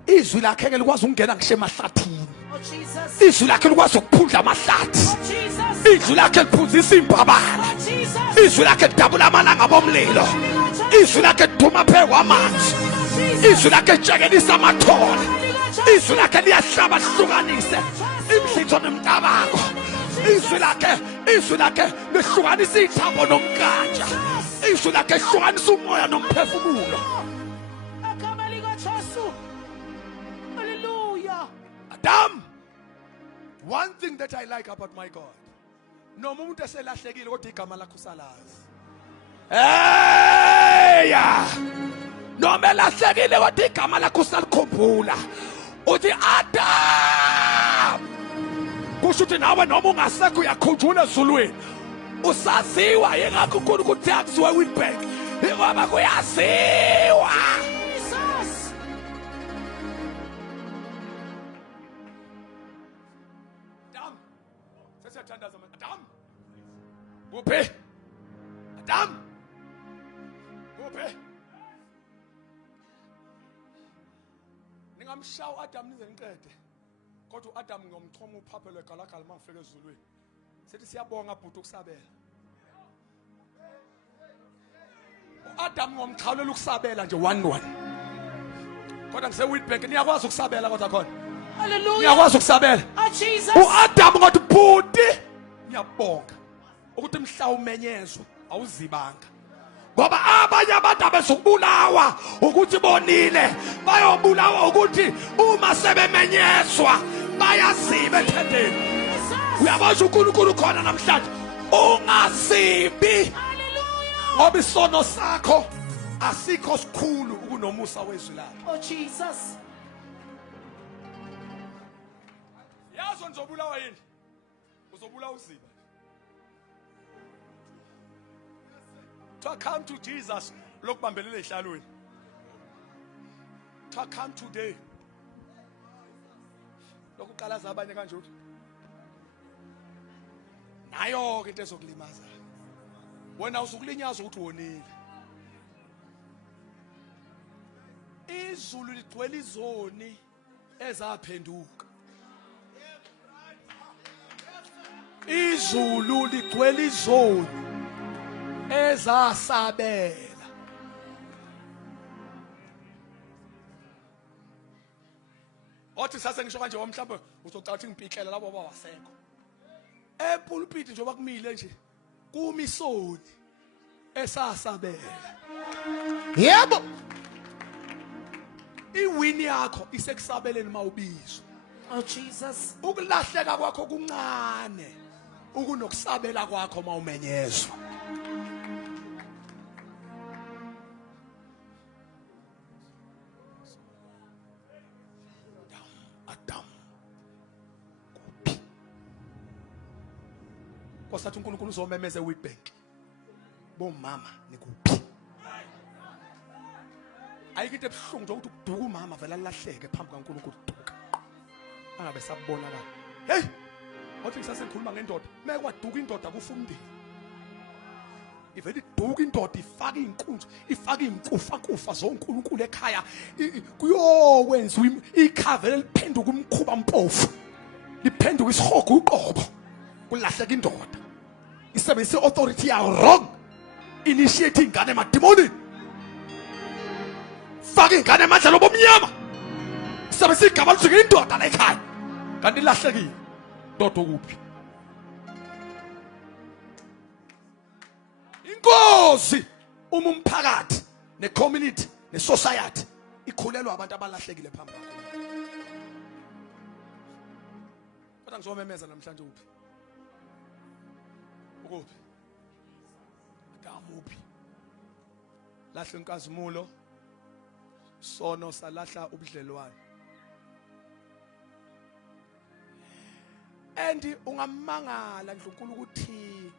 izwi lakhe likwazi ukungena ngisho emahlathini Oh Jesus. izwi lakhe likwazi ukuphundla amahlathi Oh Jesus. izwi lakhe liphuzisa imbabala Oh Jesus. izwi lakhe lidabula amalanga bomlilo izwi lakhe liduma phezu kwamanzi izwi lakhe litshekelisa amathole izwi lakhe liyahlaba lihlukanise imhlitho nemcabango izwi lakhe lihlukanisa ithambo nomkanja izwi lakhe lihlukanisa umoya nomphefumulo. Igama likaJesu. Hallelujah. Adam, one thing that I like about my God, noma umuntu eselahlekile kodwa igama lakho usalazi. Hey! Noma elahlekile kodwa igama lakho usalikhumbula. Uthi Adam. Kusho ukuthi nawe noma ungasekho uyakhunjula ezulwini. Usaziwa yengakho uNkulunkulu uthi akuziwe Witbank. Ngoba kuyaziwa. Jesus. Adam. Sesiyathandaza manje. Adam. Kuphi? Adam. Kuphi? Ningamshawa uAdam nize niqede. Kodwa uAdam ngiyomchoma uphaphelo egalagala mangifika ezulwini. Sithi siyabonga bhuti ukusabela. uAdam ngomchawulela ukusabela nje 1-1. Kodwa ngise Witbank niyakwazi ukusabela kodwa khona. Hallelujah. Niyakwazi ukusabela. Oh Jesus. uAdam ngothi bhuti ngiyabonga ukuthi mhlawumenyezwe awuzibanga ngoba abanye abantu abezokubulawa ukuthi bonile bayobulawa ukuthi uma sebemenyezwa bayaziba ethendeni. Jesus. Uyabasho uNkulunkulu khona namhlanje ungazibi Hallelujah. ngoba isono sakho asikho sikhulu kunomusa wezwi lakho. Oh Jesus. Yazo nizobulawa yini? Uzobulawa uziba. To come to Jesus lokubambelela ehlalweni. To come today. Lokuqalaza abanye kanje uthi nayo ke into ezokulimaza. Wena usukulinyaza ukuthi wonile. Izulu ligcwele izoni ezaphenduka. Izulu ligcwele izoni ezasabela. Othi sase ngisho kanje mhlawumbe uzocala ukuthi ngipiklela labo bawasekho. Epulpit njengoba kumile nje kuma isoni esasabela. Yebo. Iwini yakho isekusabeleni mawubizwa. Oh Jesus. Ukulahleka kwakho kuncane ukunokusabela kwakho mawumenyezwa. Adam. Kuphi? Kwasathi uNkulunkulu uzomemeza eWitbank. Bomama nikuphi? Ayikho ebuhlungu nje ukuthi uduka umama vela lahleke phambi kaNkulunkulu uduka. Angabe sabonakala. Hey! Othi ngisasekhuluma ngendoda, meke kwaduka indoda kufundini. Ivele iduka indoda ifaka inkunzi, ifaka inkufa zoNkulunkulu ekhaya. Kuyokwenza ikhavele liphenduka umkhuba mpofu. Liphenduka isihogo uqobo. Kulahleka indoda. Isebenzise authority ya wrong. Initiate ingane emademoni. Faka ingane emadlelo bomnyama. Isebenzise igama lijike indoda la ekhaya. Kanti lahlekile. Dodo kuphi? Inkosi uma umphakathi necommunity nesociety ikhulelwa abantu abalahlekile phambi kwakho. Kodwa ngizomemeza namhlanje uphi? Ukuphi? Damuphi? Lahla inkazimulo. Sono salahla ubudlelwane. and ungamangala ndlunkulu ukuthi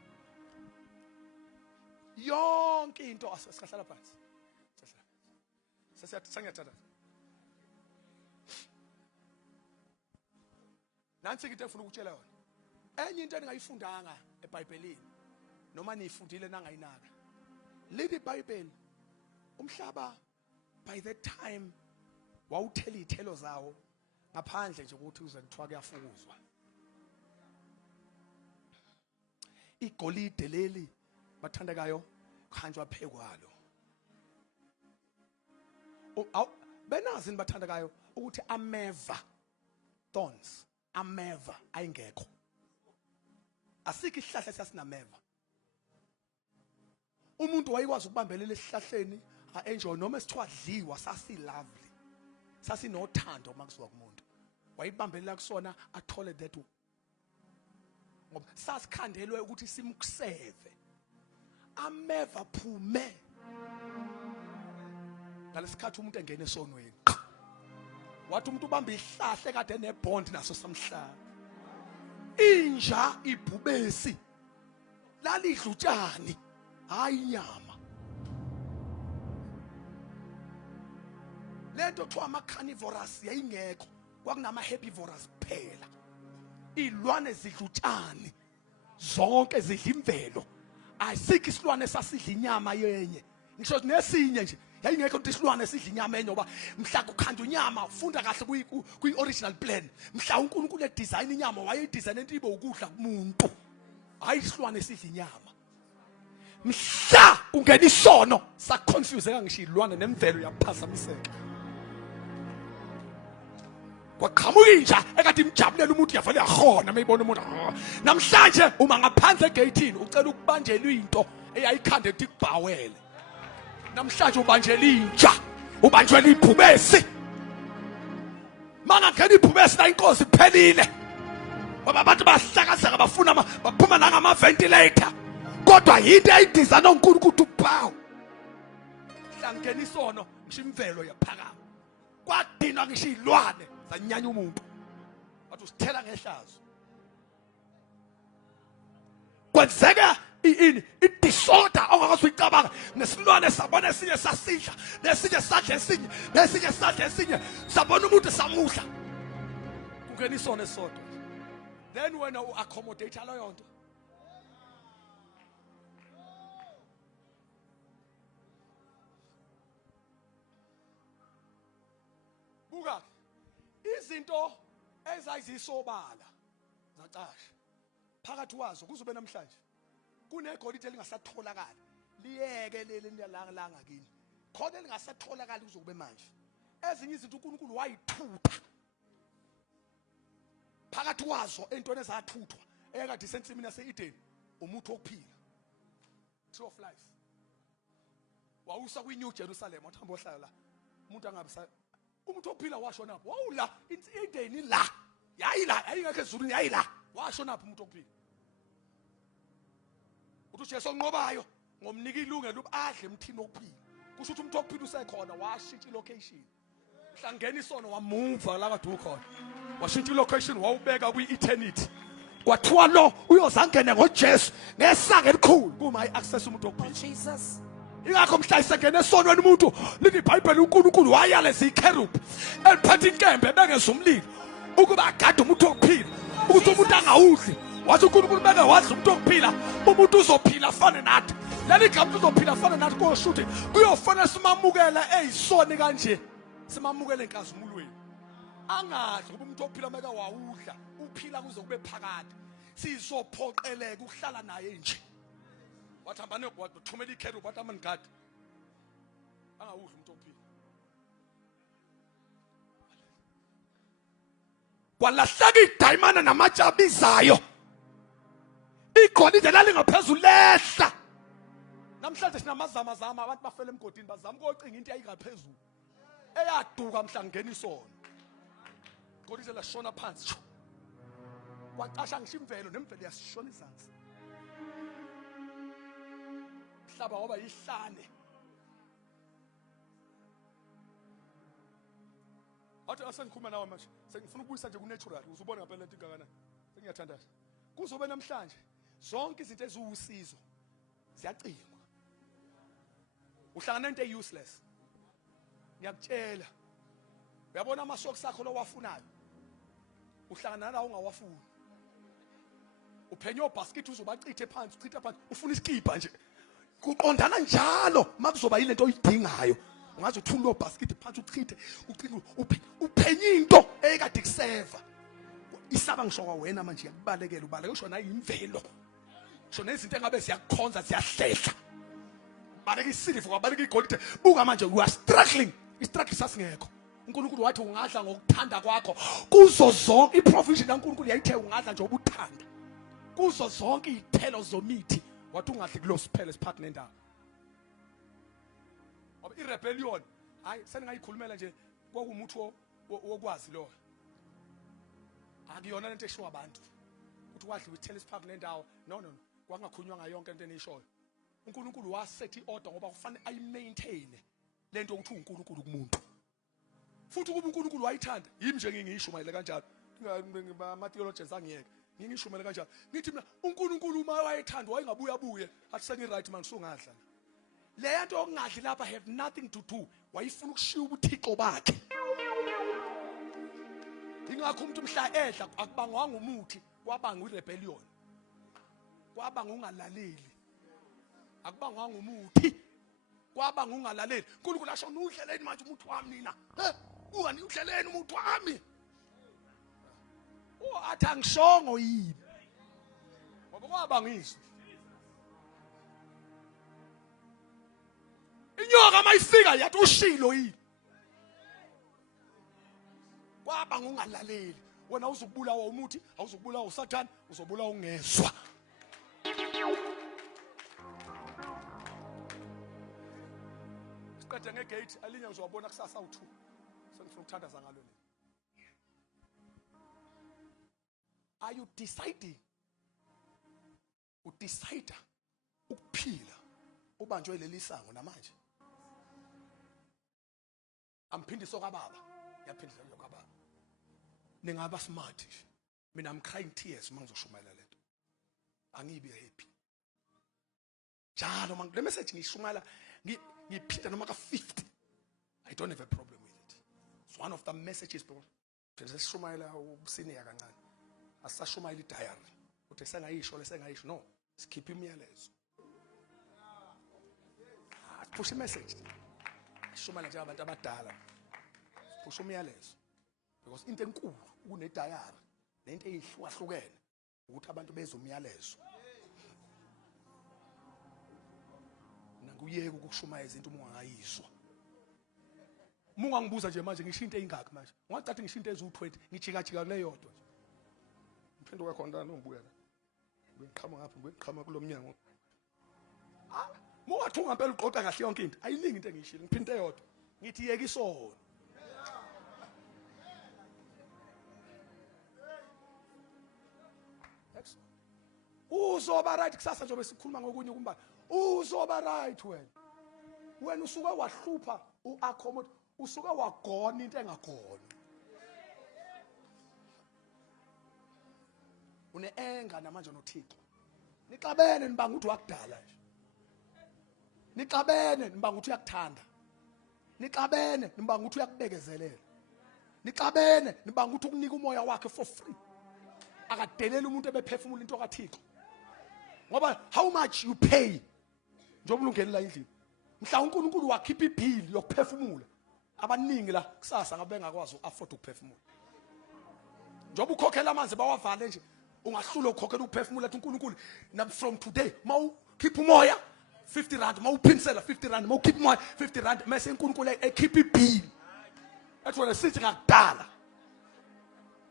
yonke into asikahlala phansi sesiyathatha nansi into efuna ukutshela yona enye into engayifundanga eBhayibhelini noma niyifundile nangayinaka leli iBhayibheli umhlaba by that time wawuthela izithelo zawo ngaphandle nje ukuthi uze kuthiwa kuyafukuzwa igolide leli bathandekayo khanjwa phekwalo benazi bathandekayo ukuthi ameva thorns ameva ayingekho asikho isihlahla siyasinameva umuntu wayekwazi ukubambelela esihlahleni enjoy noma esithiwa dliwa sasilovely sasinothando makuziwa kumuntu wayibambelela kusona athole that ngoba sasikhandelwe ukuthi simkuseve ameva phume ngalesikhathi umuntu engene esonweni wathi umuntu ubamba ihlahle kade nebond naso samhlaba inja ibhubesi lalidla utshani hayi inyama lento kuthiwa ama-carnivorous yayingekho kwakunama-herbivorous kuphela ilwane zidla utshani zonke zidla imvelo asikho isilwane sasidla inyama yenye ngisho nesinye nje yayingekho ukuthi isilwane sidla inyama yenye ngoba mhla kukhanda unyama ufunda kahle kwi-original plan mhla uNkulunkulu edesign inyama wayeyidesign into ibe ukudla kumuntu hayi isilwane sidla inyama mhla kungena isono saconfuseka ngisho ilwane nemvelo yaphazamiseka kwaqhamuka inja ekade imjabulela umuntu yavele yahona mayibona umuntu namhlanje uma ngaphandle egate ucela ukubanjelwa into eyayikhande ukuthi kubhawele namhlanje ubanjela inja ubanjwela iphumesi mangangena iphumesi la inkosi iphelile ngoba abantu bahlakazeka bafuna baphuma nangama ventilator kodwa yinto eyidesign uNkulunkulu ukuphawu hlangena isono ngisho imvelo yaphakama kwadinwa ngisho izilwane zanyanya umuntu wathi usithela ngehlazo kwenzeka i-disorder ongakaze uyicabanga nesilwane sabona esinye sasidla nesinye sadla esinye nesinye sadla esinye sabona umuntu samuhla kungena isono esodwa then wena u-accommodate leyo nto buka izinto ezayizisobala zacasha phakathi kwazo kuzube namhlanje kunegolide elingasatholakala liyeke leli langa kini khona elingasatholakala kuzokube manje ezinye izinto uNkulunkulu wayithutha phakathi kwazo entweni ezathuthwa ekade isensimini yase-Eden umuthi wokuphila tree of life wawusa kwi-New Jerusalem wathi hamba ohlala la umuntu angabe umuthi wokuphila washona napho wawula i-Eden la yayila ayingekho ezulwini yayila washona napho umuntu wokuphila uthi Jesu onqobayo ngomnika ilungelo adle emthini wokuphila kusho ukuthi umuntu wokuphila usekhona washintsha ilocation hlangena isono wamuva la kade ukhona washintsha ilocation wawubeka kwi-eternity kwathiwa lo uyozangena ngoJesu ngesanga elikhulu kuma i-access umuntu wokuphila Jesus. ingakho mhla isengena esonweni umuntu lithi iBhayibheli uNkulunkulu wayaleza ikherubhi eliphethe inkembe bengeza umlilo ukuba agade umuntu wokuphila ukuthi umuntu angawudli wathi uNkulunkulu beke wadla umuntu wokuphila umuntu uzophila afane nathi leli gama uzophila afane nathi koshuthi kuyofanele simamukele eyisoni kanje simamukele enkazimulweni angadli ngoba umuntu wokuphila meka wawudla uphila kuze kube phakade sizophoqeleka ukuhlala naye nje wathi hambane wathumela ikherubhi wathi amangadi angawudli umuntu wokuphila kwalahleka idayimana namatshabizayo igolide lalingaphezulu lehla namhlanje sinamazamazama abantu bafela emgodini bazama ukuyocinga into eyayingaphezulu eyaduka mhla ngena isono igolide lashona phansi kwacasha ngisho imvelo nemvelo yasishona izansi mhlaba waba yihlane athi asengikhuluma nawe manje sengifuna ukubuyisa nje ku-natural uzubona ngempela lento ingakanani Ngiyathandaza. Kuzobe namhlanje zonke izinto eziwusizo ziyacingwa. Uhlangana nento useless. Ngiyakutshela. Uyabona amasocks akho lo wafunayo. Uhlangana nawo ungawafuni. Uphenya obasket uzobachithe phansi, uchitha phansi, ufuna iskipa nje. Kuqondana njalo makuzoba yilento oyidingayo. Ungaze uthule lo basket phansi uchithe, ucinga uphenye into ekade kuseva. Isaba ngisho wena manje yakubalekela ubaleke usho nayo imvelo. Sho nezinto engabe ziyakukhonza ziyahlehla. Baleka isiliva kwabaleka igolide. Buka manje you are struggling. Istruggle sasingekho. uNkulunkulu wathi ungadla ngokuthanda kwakho. Kuzo zonke iprovision kaNkulunkulu yayithe ungadla nje obuthanda. Kuzo zonke izithelo zomithi wathi ungadli kulo siphele siphakathi nendawo. Ngoba irebellion hayi seningayikhulumela nje kwakumuthi wokwazi lo. Akuyona lento eshiwa abantu. Uthi wadli withele isiphakathi nendawo. No. Kwangakhunywa yonke into enishoyo. uNkulunkulu wasethi order ngoba kufanele ayimaintain lento ukuthi uNkulunkulu kumuntu. Futhi kuba uNkulunkulu wayithanda, yimi nje ngingishumayela kanjalo. Ngama theologians angiyeke. Ngingishumayela kanjalo. Ngithi mina uNkulunkulu uma wayethanda wayengabuya buye, athi seni right man sungadla. Le nto okungadli lapha have nothing to do. Wayifuna ukushiya ubuthixo bakhe. Ingakho umuntu mhla edla akubangwanga umuthi, kwabanga irebellion. Kwabanga ungalaleli. Akubangwanga umuthi. Kwabanga ungalaleli. uNkulunkulu asho udleleni manje umuntu wami mina. Ungani udleleni umuntu wami. Athi angishongo yini. Ngoba kwabangizwe. Inyoka mayifika yathi ushilo yini. Kwabanga ungalaleli. Wena uzokubulawa umuthi, awuzokubulawa uSathane, uzobulawa ungezwa. Siqede ngegate alinya ngizobona kusasa u2. Sengifuna ukuthandaza ngalo le. Are you deciding? Udecide ukuphila ubanjwe leli sango namanje. Amphindisa kababa. Yaphindisa kababa. Ningaba smart. Mina I'm crying tears mangizoshumayela lento. Angibe happy. Njalo le message ngishumayela ngiphinda noma ka50. I don't have a problem with it. It's one of the messages bro. Phela sishumayela ubusiniya kancane. Asashumayela idiary. Uthe sengayisho lesengayisho no. Sikhipha imiyalezo. Push a message. Shumayela nje abantu abadala. Push umyalezo. Because into enkulu kune diary nento eyihlukahlukene ukuthi abantu bezwe umyalezo. Nanguyeke ukushumaya izinto uma ungayiswa. Uma ungangibuza nje manje ngisho into eyingakho manje. Ungacathi ngisho into ezu20 ngijika jika kule yodwa. Ngiphenduka khona nombuya la. Ngiqhama ngapha ngiqhama kulomnyango. Mowathi ungampela uqoqa kahle yonke into. Ayiningi into engishilo ngiphinde eyodwa. Ngithi yeke isono. Uzoba right kusasa njobe sikhuluma ngokunye kumbala. Uzoba right wena. Wena usuke wahlupha uaccommodate, usuke wagona into engagona. Une-anger namanje noThixo. Nixabene nibanga ukuthi wakudala nje. Nixabene nibanga ukuthi uyakuthanda. Nixabene nibanga ukuthi uyakubekezelela. Nixabene nibanga ukuthi ukunika umoya wakhe for free. Akadelela umuntu ebephefumula into kaThixo. Ngoba how much you pay njoba ulungelela endlini. Mhla uNkulunkulu wakhipha ibill yokuphefumula. Abaningi la kusasa ngabe bengakwazi uafford ukuphefumula. Njoba ukhokhela amanzi bawavale nje. Ungahlula ukhokhela ukuphefumula ethi uNkulunkulu from today mawukhipha umoya 50 rand mawuphinisela 50 rand mawukhipha umoya 50 rand mase uNkulunkulu ekhipha ibill. Ethi wena sithi ngakudala.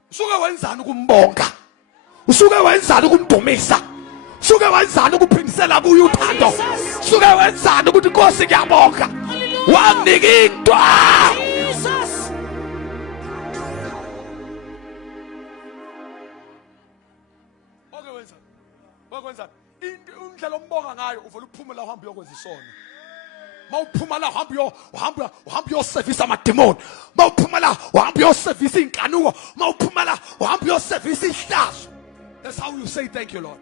Usuke wenzani ukumbonga? Usuke wenzani ukumdumisa? Usuke wenzani ukuphinisela kuye uthando? Usuke wenzani ukuthi Nkosi ngiyabonga? Wanginika into. Jesus. Okay wenzani? Wakwenzani? Indlela ombonga ngayo uvela ukuphumula uhambe uyokwenza isono. Mawuphuma la uhamba uyoservice amademoni. Mawuphuma la uhamba uyoservice inkanuko. Mawuphuma la uhamba uyoservice ihlazo. That's how you say thank you, Lord.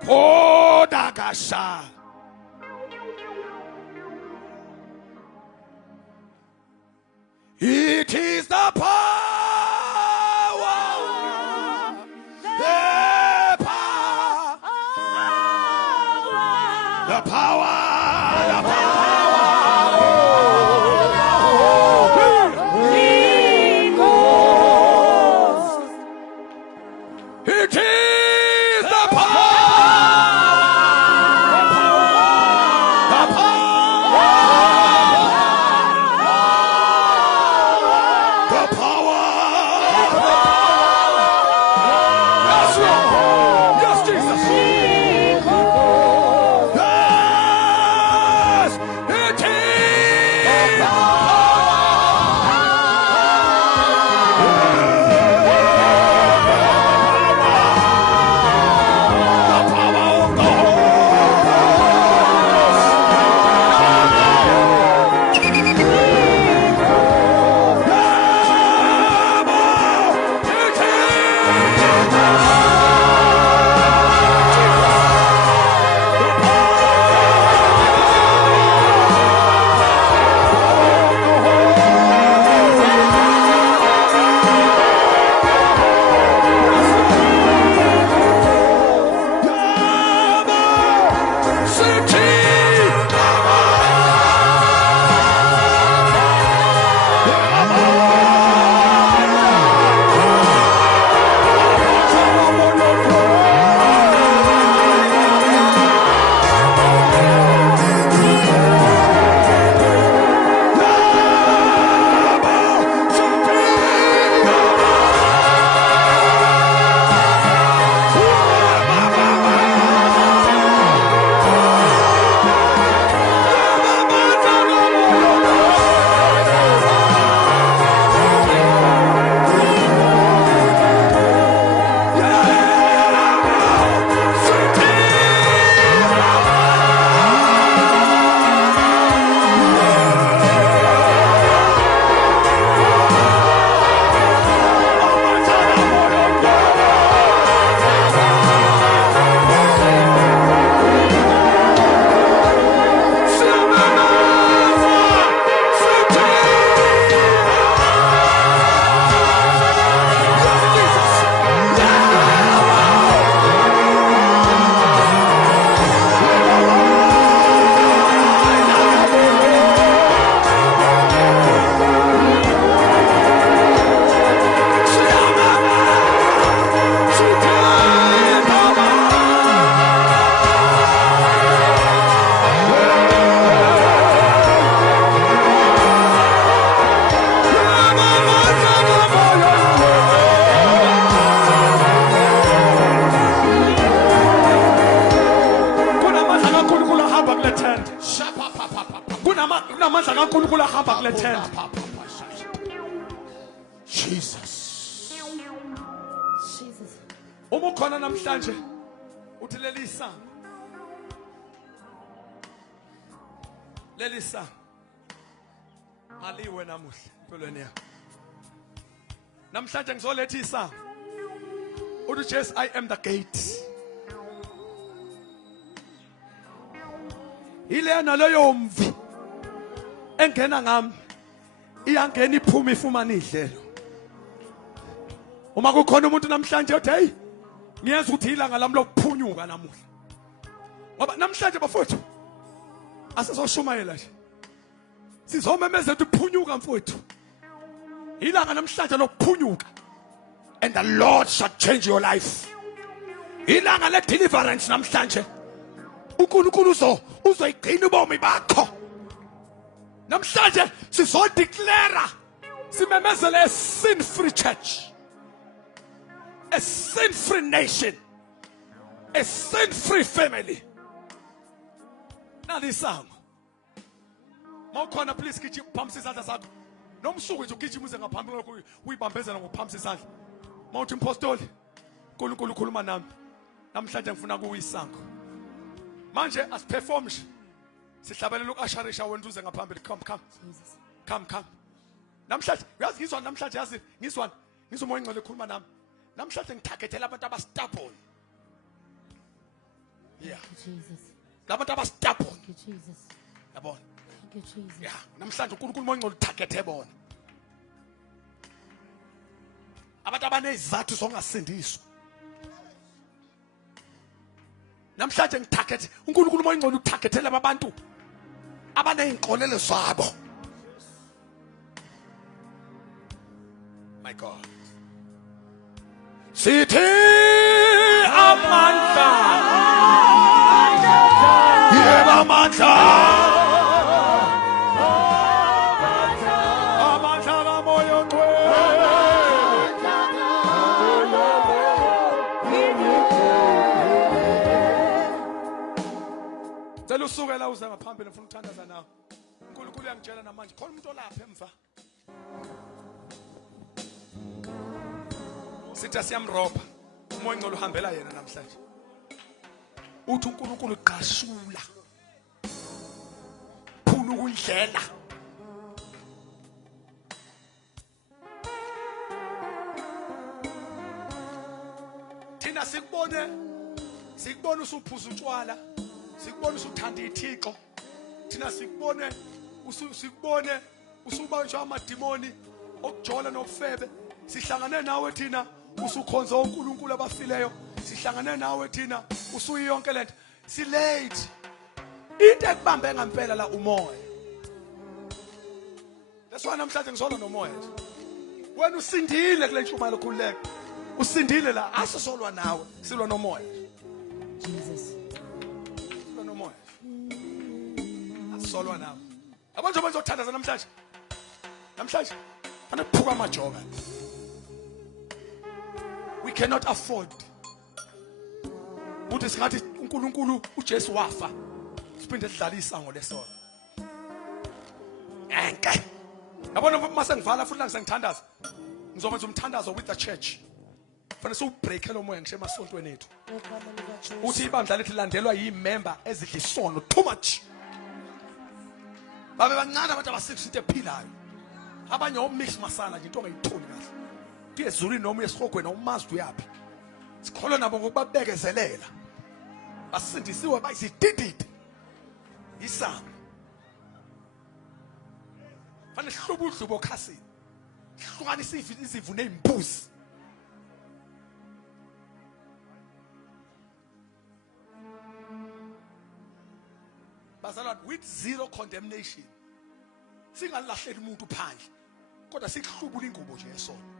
Kodagasha. It is the power. The power. The power. The power. It is the Jesus. Jesus. Uma ukhona namhlanje uthi lelisa. Lelisa. Maliwe namuhla empilweni yakho. Namhlanje ngizoletha isango. Uthi Jesus, I am the gate. Ile naleyo mvi engena ngami iyangena iphuma ifumana idlelo. Uma kukhona umuntu namhlanje uthi hey ngiyeza ukuthi ilanga lami lokuphunyuka namuhla. Ngoba namhlanje bafowethu asizoshumayela nje. Sizomemeza ukuthi uphunyuka mfowethu. Ilanga namhlanje lokuphunyuka. And the Lord shall change your life. Ilanga le deliverance namhlanje. uNkulunkulu uzoyigcina ubomi bakho. Namhlanje sizodeclare simemezele a sin-free church. A sin-free nation. A sin-free family. Now this song. Mawukhona please kithi uphamise isandla sakho. Nomsuku nje ugijimuze ngaphambili lokho uyibambezela ngokuphamise isandla. Mawuthi impostoli uNkulunkulu ukhuluma nami. Namhlanje ngifuna kuyisango. Manje asiperform nje. Sihlabelela ukusharisha wena uze ngaphambili come. Come. Namhlanje uyazi ngizwa namhlanje yazi ngizwa umoya engcwele ekhuluma nami. namhlanje ngithagetela abantu abastubborn. Yeah. Thank you, Jesus. Labantu abastubborn. Thank you, Jesus. Yabona? Thank you, Jesus. Yeah, namhlanje uNkulunkulu mongcolo uthagethe bona. Abantu abanezizathu zongasindiswa. Namhlanje ngithagethe uNkulunkulu mongcolo uthagethela abantu abaneyinkolelo zabo. My God. Sithi amandla. Yeba amandla. Amandla kamoya ongcwele. Cela usukela uze ngaphambili ngifuna ukuthandaza nawe. uNkulunkulu uyangitshela namanje khona umuntu olapha emva. Sithi siyamrobha. Umoya ongcwele uhambela yena namhlanje. Uthi uNkulunkulu uqashula. Phula ukundlela. Thina sikubone usuphuza utshwala. Sikubone usuthanda ithixo. Thina sikubone usubanjwa amadimoni okujola nokufebe. Sihlangane nawe thina usukhonza uNkulunkulu abafileyo. Sihlangane nawe thina usuyiyonke lento. Si late. Into ekubambe ngempela la umoya. That's why namhlanje ngizola nomoya. Wena usindile kule ntshumayelo khuleka. Usindile la asisolwa nawe, silwa nomoya. Jesus. Silwa nomoya. Asisolwa nawe. Abantu abazothandaza namhlanje. Namhlanje fana kuphuka amajoka. We cannot afford. Uthi singathi uNkulunkulu uJesu wafa. Siphinde sidlala isango lesono. Enke. Yabona mase ngivala futhi la ngisengithandaza. Ngizokwenza umthandazo with the church. Fanele siwubreak lo moya ngisho emasontweni ethu. Uthi ibandla lethu landelwa yimember ezidlisono too much. Babe bancane abantu abasix into ephilayo. Abanye omix masala nje into ongayitholi kahle. Kuye ezulwini noma esihogweni awumazi uyapi. Sikholwa nabo ngokubabekezelela. Basindisiwe bayisididide. Isamo. Fanele sihlubu udlubo khasini. Hlukanisa izivune nezimbuzi. Bazalwane with zero condemnation. Singalahleli umuntu phandle. Kodwa sikuhlubula ingubo nje yesona.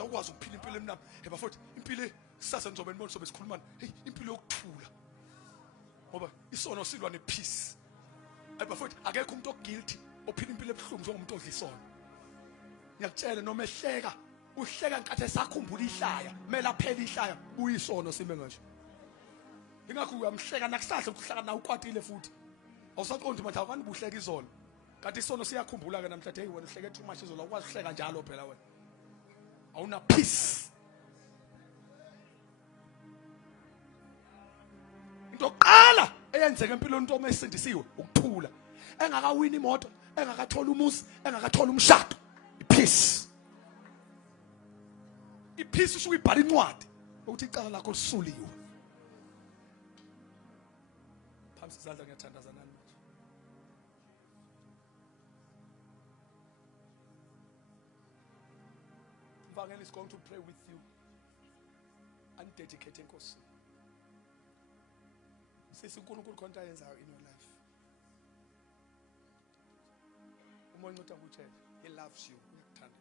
Ukwazi ukuphila impilo emnandi ebafowethu impilo sisase ngizobe nibona sobe sikhulumana hey impilo yokuthula ngoba isono silwa nepeace ebafowethu akekho umuntu oguilty ophila impilo ebuhlungu njengomuntu odla isono ngiyakutshela noma ehleka uhleka nkathi esakhumbula ihlaya kumele aphele ihlaya uyisono sime ngisho ingakho uyamhleka nakusahle ukuhlaka na ukwatile futhi awusaqondi manje awukani buhleka izolo kanti isono siyakhumbula ke namhlanje hey wena uhleke too much izolo ukwazi uhleka njalo phela wena awuna peace. Into oqala eyenzeka empilweni umuntu omesindisiwe ukuthula. Engakawini imoto, engakathola umuzi, engakathola umshado. Ipeace. Ipeace usuke ibhala incwadi ukuthi icala lakho lisuliwe. Phambi sizandla ngiyathandaza nani manje. Evangel is going to pray with you and dedicate Nkosi. Sisi uNkulunkulu konke ayenzayo in your life. Umoya utangutshela, he loves you. Uyakuthanda.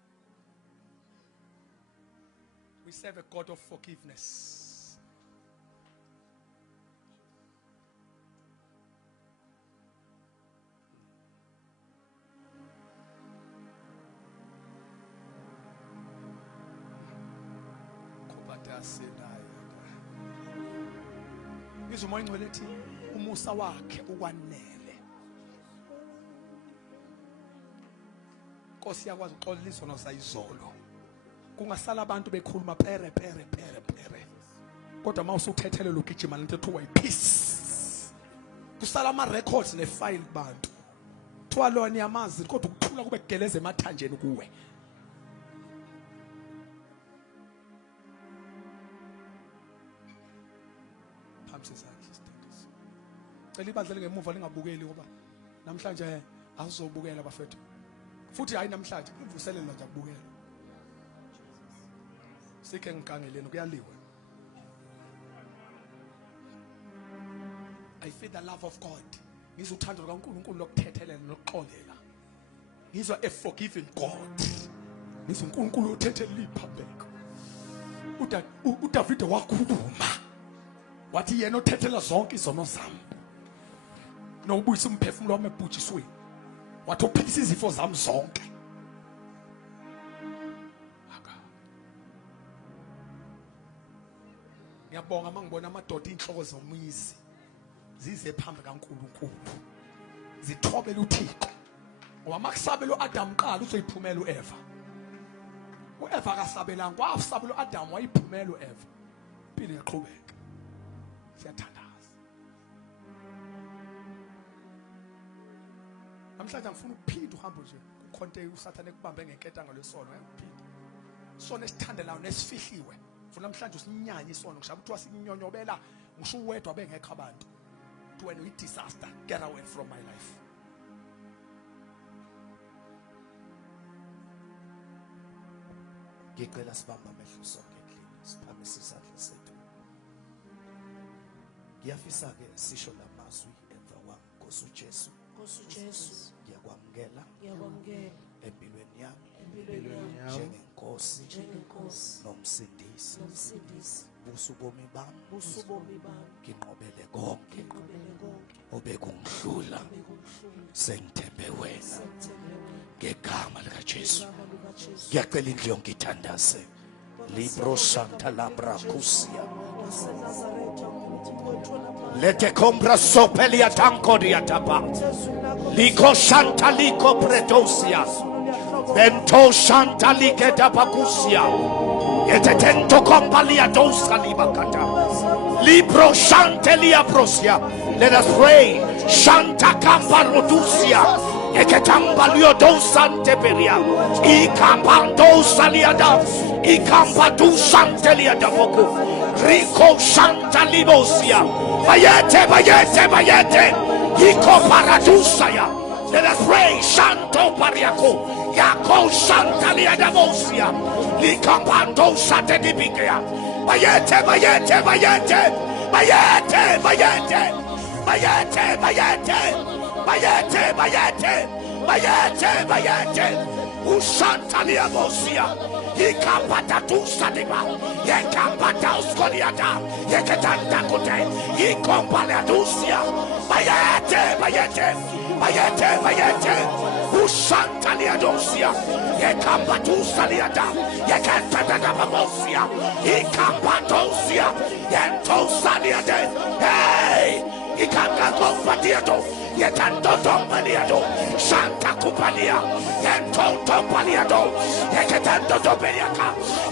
We serve a God of forgiveness. Umoya ongcwele ethi umusa wakhe ukwanele. Nkosi yakwazi uxolela izono sayizolo. Kungasala abantu bekhuluma pere. Kodwa mawusuthethele lokugijima lento ethiwa ipeace. Kusala ama records ne file bantu. Kuthiwa lona yamazi kodwa ukuthula kube kugeleza emathanjeni kuwe. ngicela ibandla lingemuva lingabukeli ngoba namhlanje azizobukela bafethu futhi hayi namhlanje kuvuselela nje ukubukela sikhe ngikangeleni kuyaliwe. I feel the love of God. Ngizwa uthando kaNkulunkulu lokuthethelela nokuxolela. Ngizwa a forgiving God. Ngizwa uNkulunkulu uthethelela iphambeko. uDavide wakhuluma wathi yena othethela zonke izono zami nobuyisa umphefumulo wami ebhujisweni wathi uphilisa izifo zami zonke. Ngiyabonga mangibona amadoda inhloko zomuzi zize phambi kaNkulunkulu zithobela uThixo ngoba makusabela uAdam qala uzoyiphumela uEva. uEva akasabelanga kwasabela uAdam wayiphumela uEva. Impilo yaqhubeka. Siyathandaza. Namhlanje ngifuna ukuphinda uhambo nje ukhonte uSathane ekubambe ngenketanga lesono ngiyakuphinda. Sona esithandelayo nesifihliwe. Funa namhlanje usinyanye isono ngisho ukuthi wasinyonyobela ngisho uwedwa bengekho abantu. When we disaster, get away from my life. Ngicela sibamba amehlo sonke endlini siphamise izandla zethu. Ngiyafisa ke sisho lamazwi emva kwami Nkosi uJesu. Nkosi uJesu. Ngiyakwamukela empilweni yami. Njengenkosi nomsindisi. Busa ubomi bami. Nginqobele konke obekungidlula. Sengithembe wena. Ngegama likaJesu. Ngiyacela indlu yonke ithandaze. Libro Santa Labra Kusia. Lete compra sopelia tanco di atapa. Liko Santa Liko Pretosia. Bento Santa Like Tapacusia. Etetento compalia dosa libacata. Libro Santelia Prosia. Let us pray. Santa Campa Rodusia. Eketambalio dosante peria. I campando saliada. I campatu santelia da foco. Rico Santa Libosia. Bayete. Iko paradusaya. Let us pray. Santo Pariaco. Yako Santa Liadabosia. Likapando Sate di Bigea. Bayete. Usanta Liabosia. Ikapata tu sadiba. Yekapata uskoliata. Yeketanta kote. Ikompalea dusia. Bayete. Usanta Liadosia. Yekapatu saliata. Yekatata babosia. Ikapatosia. Yento saliate. Hey! Ikaka kompatiato. Yetanto tompaliado. Santa Cupalia. Yento tompaliado. Yeketanto topeliaka.